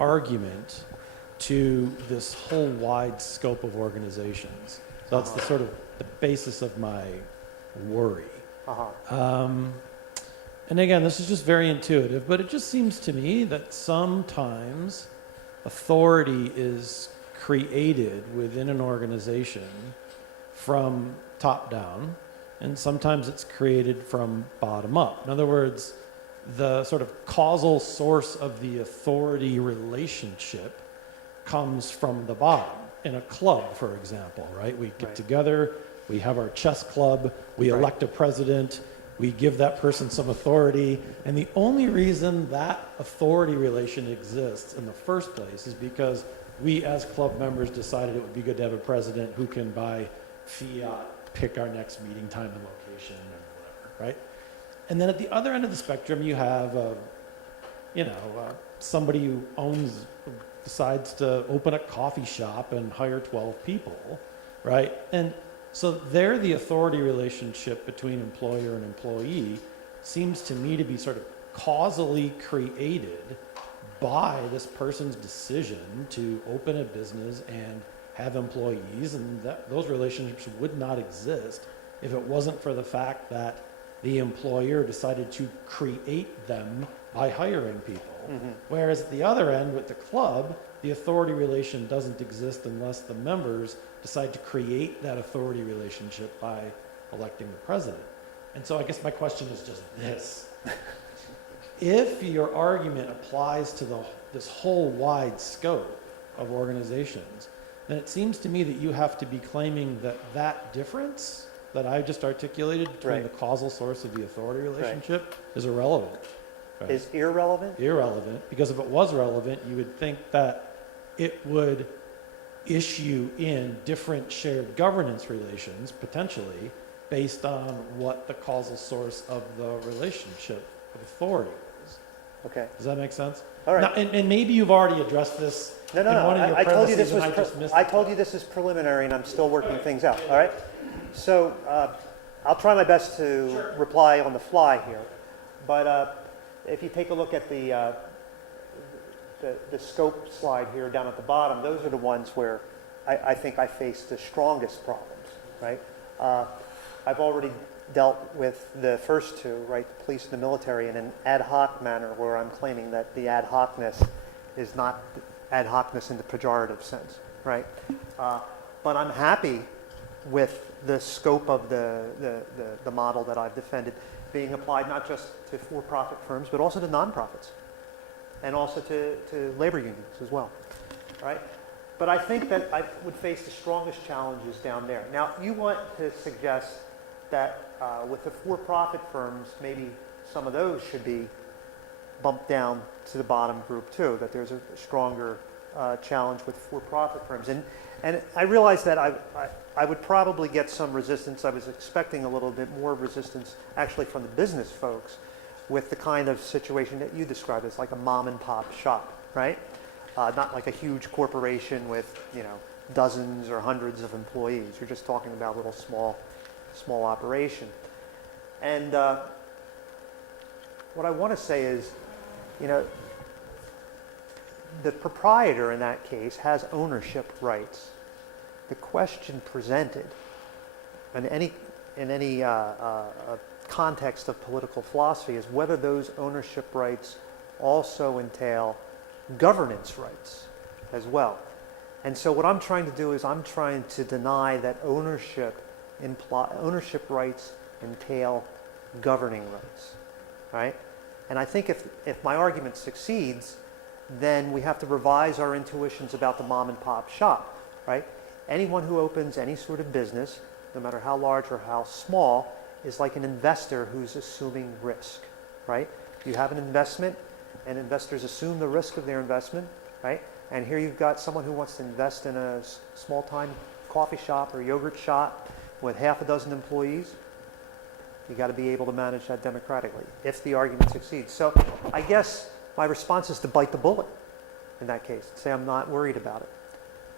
argument to this whole wide scope of organizations. So that's the sort of the basis of my worry. And again, this is just very intuitive, but it just seems to me that sometimes authority is created within an organization from top down, and sometimes it's created from bottom up. In other words, the sort of causal source of the authority relationship comes from the bottom. In a club, for example, right? We get together, we have our chess club, we elect a president, we give that person some authority, and the only reason that authority relation exists in the first place is because we as club members decided it would be good to have a president who can, by fiat, pick our next meeting time and location and whatever, right? And then at the other end of the spectrum, you have, somebody who decides to open a coffee shop and hire 12 people, right? And so there, the authority relationship between employer and employee seems to me to be sort of causally created by this person's decision to open a business and have employees, and those relationships would not exist if it wasn't for the fact that the employer decided to create them by hiring people. Whereas at the other end, with the club, the authority relation doesn't exist unless the members decide to create that authority relationship by electing the president. And so I guess my question is just this. If your argument applies to this whole wide scope of organizations, then it seems to me that you have to be claiming that that difference that I just articulated between Right. the causal source of the authority relationship is irrelevant. Right? Is irrelevant? Irrelevant, because if it was relevant, you would think that it would issue in different shared governance relations, potentially, based on what the causal source of the relationship of authority is. Okay. Does that make sense? All right. Now, and maybe you've already addressed this No, in one of your I told you this premises and I was just missed I it. told you this is preliminary, and I'm still working things out. All right. So I'll try my best to reply on the fly here, but if you take a look at the scope slide here down at the bottom, those are the ones where I think I face the strongest problems. Right. I've already dealt with the first two, right, the police and the military, in an ad hoc manner, where I'm claiming that the ad hocness is not ad hocness in the pejorative sense, right? But I'm happy with the scope of the model that I've defended being applied not just to for-profit firms, but also to nonprofits, and also to labor unions as well, right? But I think that I would face the strongest challenges down there. Now, you want to suggest that with the for-profit firms, maybe some of those should be bumped down to the bottom group too, that there's a stronger challenge with for-profit firms. And I realize that I would probably get some resistance. I was expecting a little bit more resistance actually from the business folks with the kind of situation that you described as like a mom and pop shop, right? Not like a huge corporation with, dozens or hundreds of employees. You're just talking about a little small operation. And what I want to say is, the proprietor in that case has ownership rights. The question presented in any context of political philosophy is whether those ownership rights also entail governance rights as well. And so what I'm trying to do is I'm trying to deny that ownership rights entail governing rights, right? And I think if my argument succeeds, then we have to revise our intuitions about the mom and pop shop, right? Anyone who opens any sort of business, no matter how large or how small, is like an investor who's assuming risk, right? You have an investment, and investors assume the risk of their investment, right? And here you've got someone who wants to invest in a small-time coffee shop or yogurt shop with half a dozen employees. You got to be able to manage that democratically if the argument succeeds. So I guess my response is to bite the bullet in that case, say I'm not worried about it.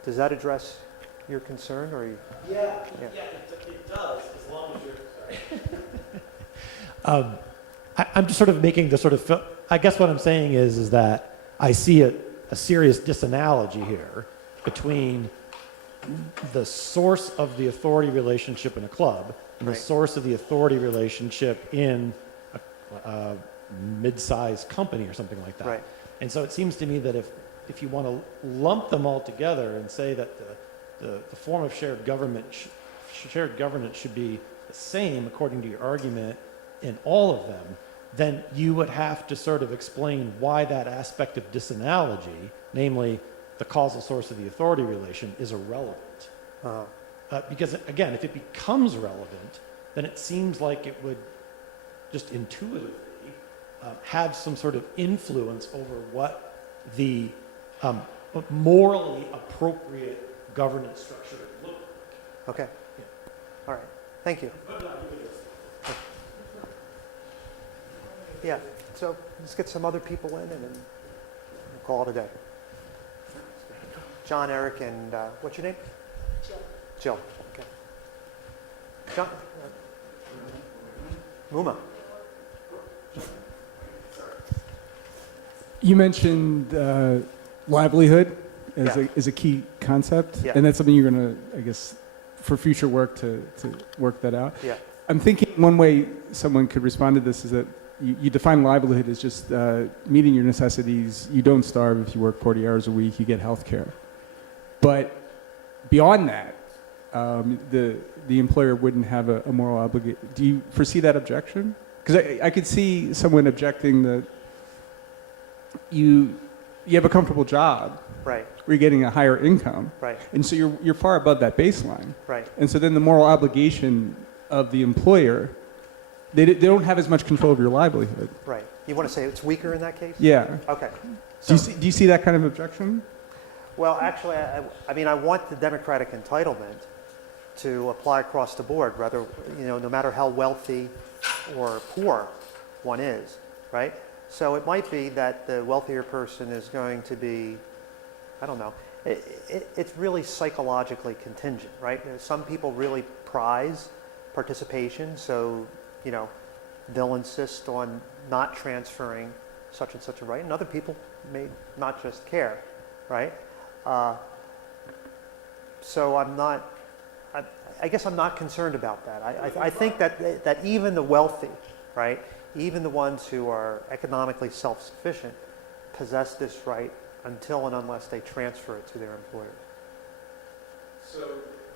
Does that address your concern, or? Yeah, it does, as long as you're. I'm just sort of making the sort of. I guess what I'm saying is that I see a serious disanalogy here between the source of the authority relationship in a club and the source of the authority relationship in a mid-sized company or something like that. Right. And so it seems to me that if you want to lump them all together and say that the form of shared governance should be the same according to your argument in all of them, then you would have to sort of explain why that aspect of disanalogy, namely the causal source of the authority relation, is irrelevant. Because, again, if it becomes relevant, then it seems like it would just intuitively have some sort of influence over what the morally appropriate governance structure would look like. Okay. All right. Thank you. Yeah. So let's get some other people in, and then we'll call it a day. John, Eric, and what's your name? Jill. Okay. John. Muma. You mentioned livelihood as, Yeah. as a key concept, Yeah. and that's something you're going to, I guess, for future work to work that out. Yeah. I'm thinking one way someone could respond to this is that you define livelihood as just meeting your necessities. You don't starve if you work 40 hours a week. You get health care. But beyond that, the employer wouldn't have a moral obligation. Do you foresee that objection? Because I could see someone objecting that you have a comfortable job, Right, where you're getting a higher income, right, and so you're far above that baseline. right. And so then the moral obligation of the employer, they don't have as much control of your livelihood. Right. You want to say it's weaker in that case? Yeah. Okay. Do So, you see that kind of objection? well, actually, I mean, I want the democratic entitlement to apply across the board, rather, no matter how wealthy or poor one is, right? So it might be that the wealthier person is going to be, I don't know, it's really psychologically contingent, right? Some people really prize participation, so, they'll insist on not transferring such and such a right, and other people may not just care, right? So I guess I'm not concerned about that. I think that even the wealthy, right, even the ones who are economically self-sufficient, possess this right until and unless they transfer it to their employers. So,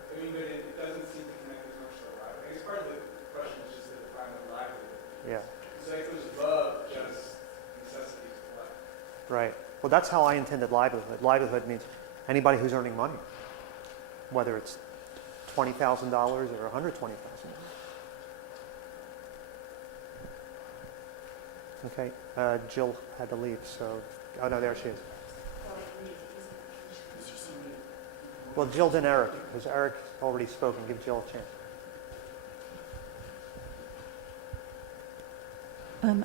but it doesn't seem to connect as much to the livelihood. I guess part of the question is just the defining of livelihood. Yeah. So it goes above just necessities of life. Right. Well, that's how I intended livelihood. Livelihood means anybody who's earning money, whether it's $20,000 or $120,000. Okay. Jill had to leave, so oh no, there she is. Well, Jill then Eric, because Eric already spoken. Give Jill a chance.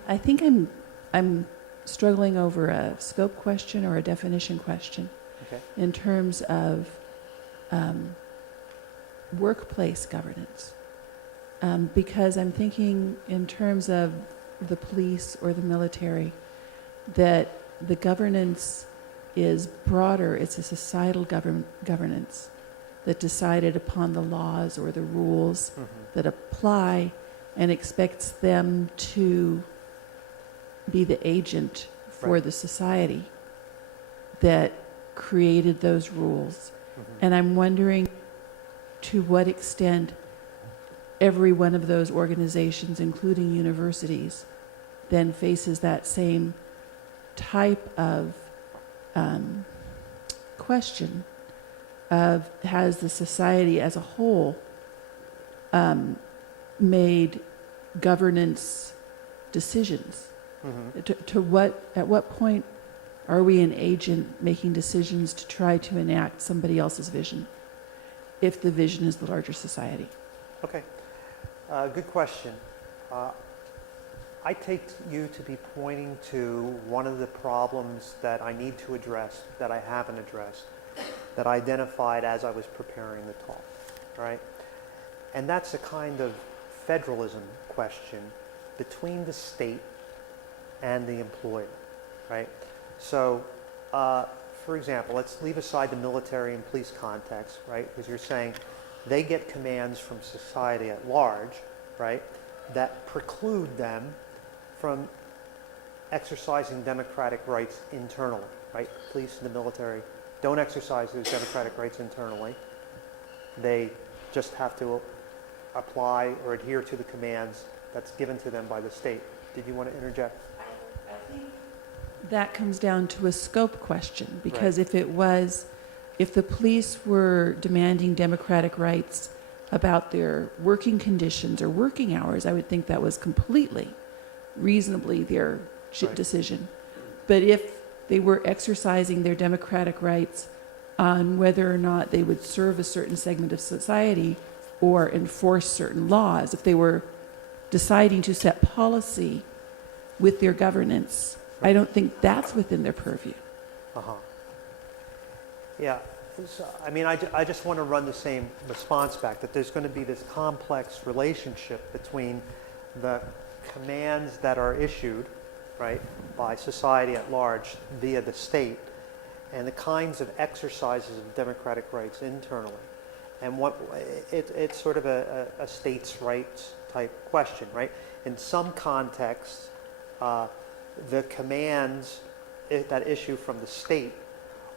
I think I'm struggling over a scope question or a definition question Okay. in terms of workplace governance, because I'm thinking in terms of the police or the military, that the governance is broader. It's a societal governance that decided upon the laws or the rules that apply and expects them to be the agent for Right. the society that created those rules. And I'm wondering to what extent every one of those organizations, including universities, then faces that same type of question of, has the society as a whole made governance decisions? At what point are we an agent making decisions to try to enact somebody else's vision, if the vision is the larger society? Okay. Good question. I take you to be pointing to one of the problems that I need to address, that I haven't addressed, that I identified as I was preparing the talk, right? And that's a kind of federalism question between the state and the employer, right? So, for example, let's leave aside the military and police context, right? Because you're saying they get commands from society at large, right, that preclude them from exercising democratic rights internally, right? Police and the military don't exercise those democratic rights internally. They just have to apply or adhere to the commands that's given to them by the state. Did you want to interject? I think that comes down to a scope question, because Right. if the police were demanding democratic rights about their working conditions or working hours, I would think that was completely reasonably their Right. decision. But if they were exercising their democratic rights on whether or not they would serve a certain segment of society or enforce certain laws, if they were deciding to set policy with their governance, I don't think that's within their purview. Yeah. So, I mean, I just want to run the same response back, that there's going to be this complex relationship between the commands that are issued, right, by society at large via the state, and the kinds of exercises of democratic rights internally. And it's sort of a states' rights type question, right? In some contexts, the commands that issue from the state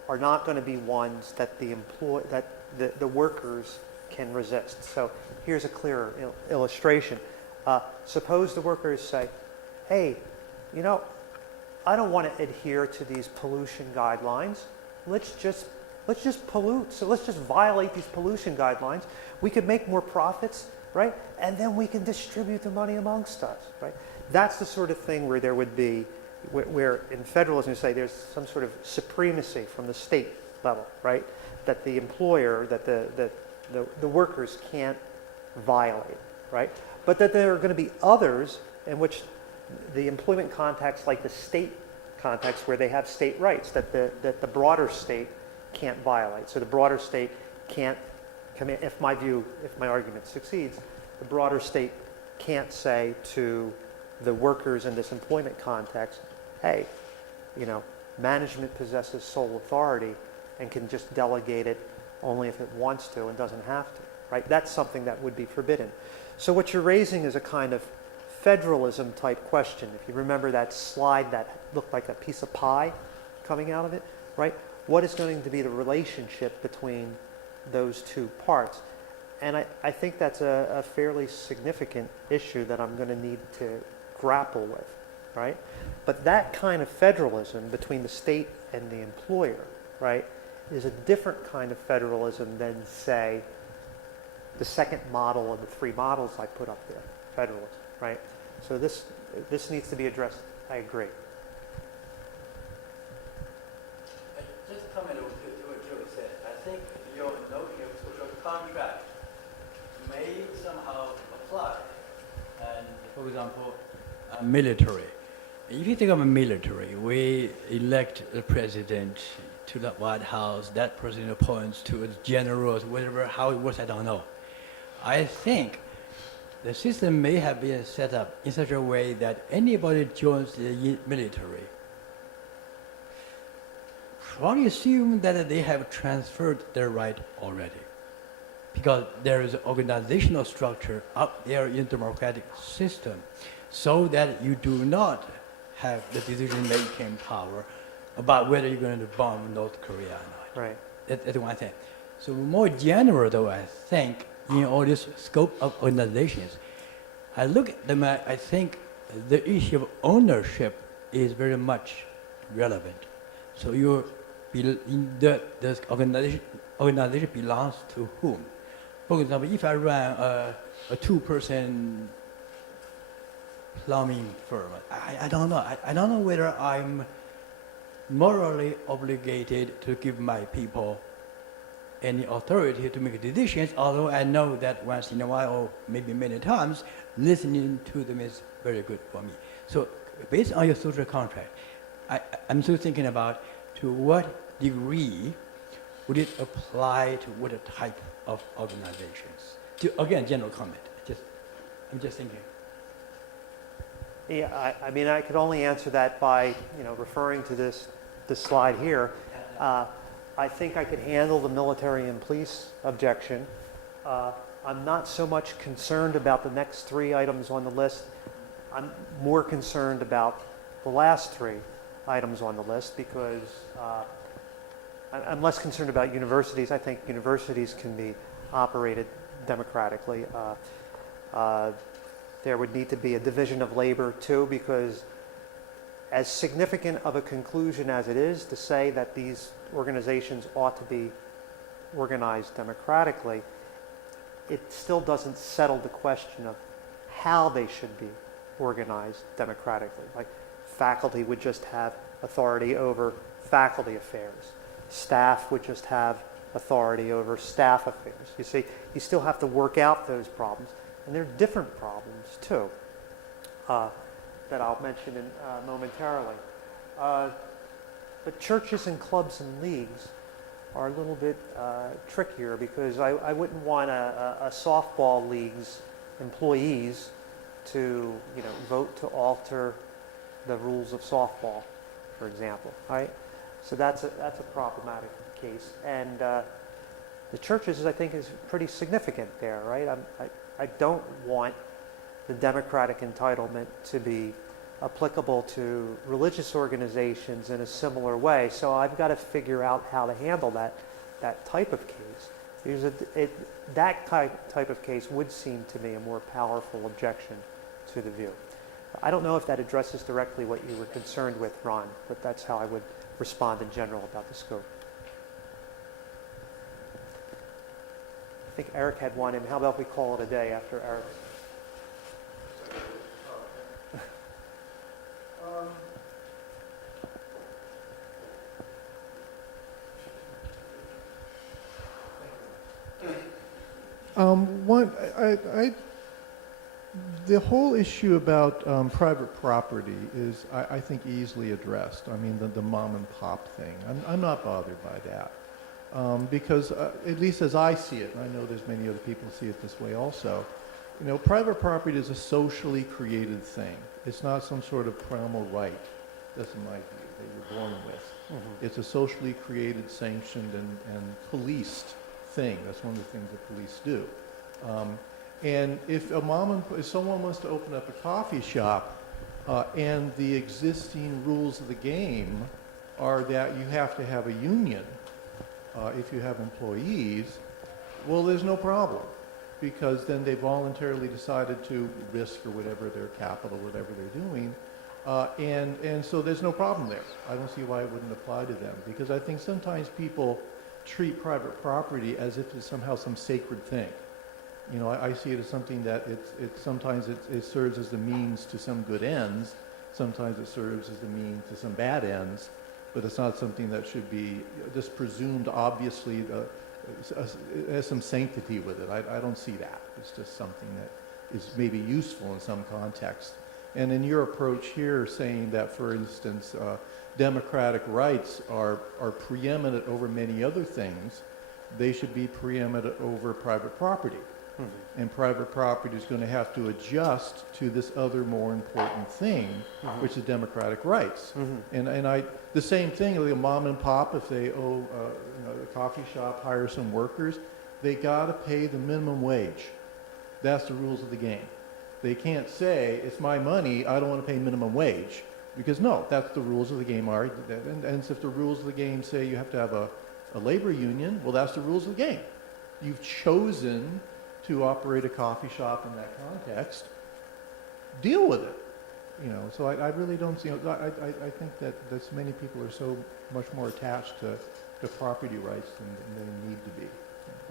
are not going to be ones that the workers can resist. So here's a clearer illustration. Suppose the workers say, hey, you know, I don't want to adhere to these pollution guidelines. Let's just pollute. So let's just violate these pollution guidelines. We could make more profits, right? And then we can distribute the money amongst us, right? That's the sort of thing where there would be, where in federalism you say there's some sort of supremacy from the state level, right? That the employer, that the workers can't violate, right? But that there are going to be others in which the employment context, like the state context, where they have state rights, that the broader state can't violate. So the broader state can't command, if my argument succeeds, the broader state can't say to the workers in this employment context, hey, you know, management possesses sole authority and can just delegate it only if it wants to and doesn't have to, right? That's something that would be forbidden. So what you're raising is a kind of federalism type question. If you remember that slide that looked like a piece of pie coming out of it, right? What is going to be the relationship between those two parts? And I think that's a fairly significant issue that I'm going to need to grapple with, right? But that kind of federalism between the state and the employer, right, is a different kind of federalism than, say, the second model of the three models I put up there, federalism, right? So this needs to be addressed. I agree. Just comment to what Joe said. I think your notion of social contract may somehow apply. And for example, military. If you think of a military, we elect the president to the White House. That president appoints to its generals, whatever, how it works, I don't know. I think the system may have been set up in such a way that anybody joins the military probably assume that they have transferred their right already, because there is an organizational structure up there in the democratic system, so that you do not have the decision-making power about whether you're going to bomb North Korea or not. Right. That's one thing. So more general, though, I think, in all this scope of organizations, I look at them, I think the issue of ownership is very much relevant. So the organization belongs to whom? For example, if I run a two-person plumbing firm, I don't know. I don't know whether I'm morally obligated to give my people any authority to make decisions, although I know that once in a while, or maybe many times, listening to them is very good for me. So based on your social contract, I'm still thinking about to what degree would it apply to what type of organizations? Again, general comment. I'm just thinking. Yeah, I mean, I could only answer that by, referring to this slide here. I think I could handle the military and police objection. I'm not so much concerned about the next three items on the list. I'm more concerned about the last three items on the list, because I'm less concerned about universities. I think universities can be operated democratically. There would need to be a division of labor too, because as significant of a conclusion as it is to say that these organizations ought to be organized democratically, it still doesn't settle the question of how they should be organized democratically. Like, faculty would just have authority over faculty affairs. Staff would just have authority over staff affairs. You see, you still have to work out those problems, and they're different problems too, that I'll mention momentarily. But churches and clubs and leagues are a little bit trickier, because I wouldn't want a softball league's employees to vote to alter the rules of softball, for example. Right? So that's a problematic case, and the churches, I think, is pretty significant there. Right? I don't want the democratic entitlement to be applicable to religious organizations in a similar way. So I've got to figure out how to handle that type of case. Because that type of case would seem to me a more powerful objection to the view. I don't know if that addresses directly what you were concerned with, Ron, but that's how I would respond in general about the scope. I think Eric had one, and how about we call it a day after Eric? The whole issue about private property is, I think, easily addressed. I mean, the mom and pop thing. I'm not bothered by that because, at least as I see it, and I know there's many other people who see it this way also, you know, private property is a socially created thing. It's not some sort of primal right. That's in my view that you're born with. Mm-hmm. It's a socially created, sanctioned, and policed thing. That's one of the things that police do. And if someone wants to open up a coffee shop, and the existing rules of the game are that you have to have a union if you have employees, well, there's no problem, because then they voluntarily decided to risk or whatever their capital, whatever they're doing, and so there's no problem there. I don't see why it wouldn't apply to them, because I think sometimes people treat private property as if it's somehow some sacred thing. You know, I see it as something that sometimes it serves as the means to some good ends, sometimes it serves as the means to some bad ends, but it's not something that should be just presumed obviously has some sanctity with it. I don't see that. It's just something that is maybe useful in some context. And in your approach here, saying that, for instance, democratic rights are preeminent over many other things, they should be preeminent over private property. Mm-hmm. And private property is going to have to adjust to this other more important thing, mm-hmm. which is democratic rights. Mm-hmm. And the same thing, like a mom and pop, if they owe a coffee shop, hire some workers, they got to pay the minimum wage. That's the rules of the game. They can't say, it's my money, I don't want to pay minimum wage. Because no, that's the rules of the game are. And if the rules of the game say you have to have a labor union, well, that's the rules of the game. You've chosen to operate a coffee shop in that context. Deal with it. You know, so I really don't see, I think that many people are so much more attached to property rights than they need to be.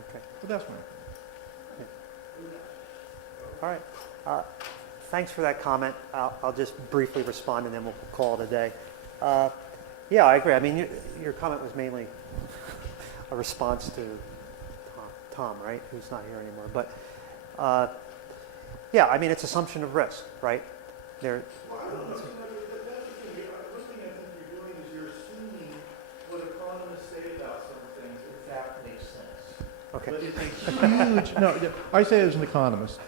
Okay. But that's my opinion. All right. Thanks for that comment. I'll just briefly respond and then we'll call it a day. Yeah, I agree. I mean, your comment was mainly a response to Tom, right, who's not here anymore. But yeah, I mean, it's assumption of risk, right? There. Well, I don't know. That's the thing. One thing I think you're doing is you're assuming what economists say about some things in fact makes sense. Okay. But it's a huge. No, I say it as an economist.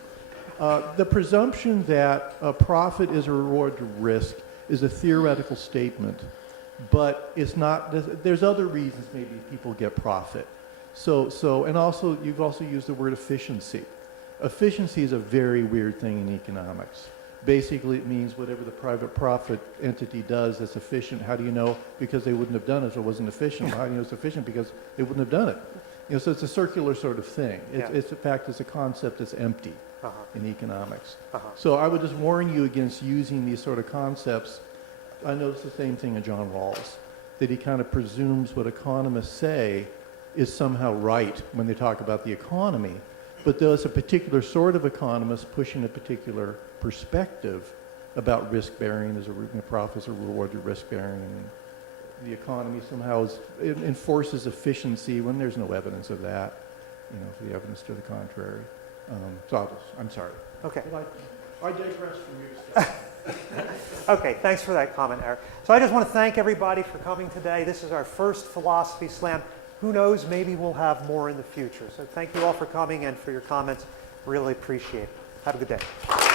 The presumption that a profit is a reward to risk is a theoretical statement, but it's not. There's other reasons maybe people get profit. So, and also you've also used the word efficiency. Efficiency is a very weird thing in economics. Basically, it means whatever the private profit entity does that's efficient. How do you know? Because they wouldn't have done it if it wasn't efficient. How do you know it's efficient? Because they wouldn't have done it. You know, so it's a circular sort of thing. It's in fact, it's a concept that's empty in economics. So I would just warn you against using these sort of concepts. I noticed the same thing in John Rawls, that he kind of presumes what economists say is somehow right when they talk about the economy, but there's a particular sort of economist pushing a particular perspective about risk-bearing as a profit as a reward to risk-bearing, and the economy somehow enforces efficiency when there's no evidence of that, you know, for the evidence to the contrary. So I'm sorry. Okay. I digress from your stuff. Okay, thanks for that comment, Eric. So I just want to thank everybody for coming today. This is our first Philosophy Slam. Who knows, maybe we'll have more in the future. So thank you all for coming and for your comments. Really appreciate it. Have a good day.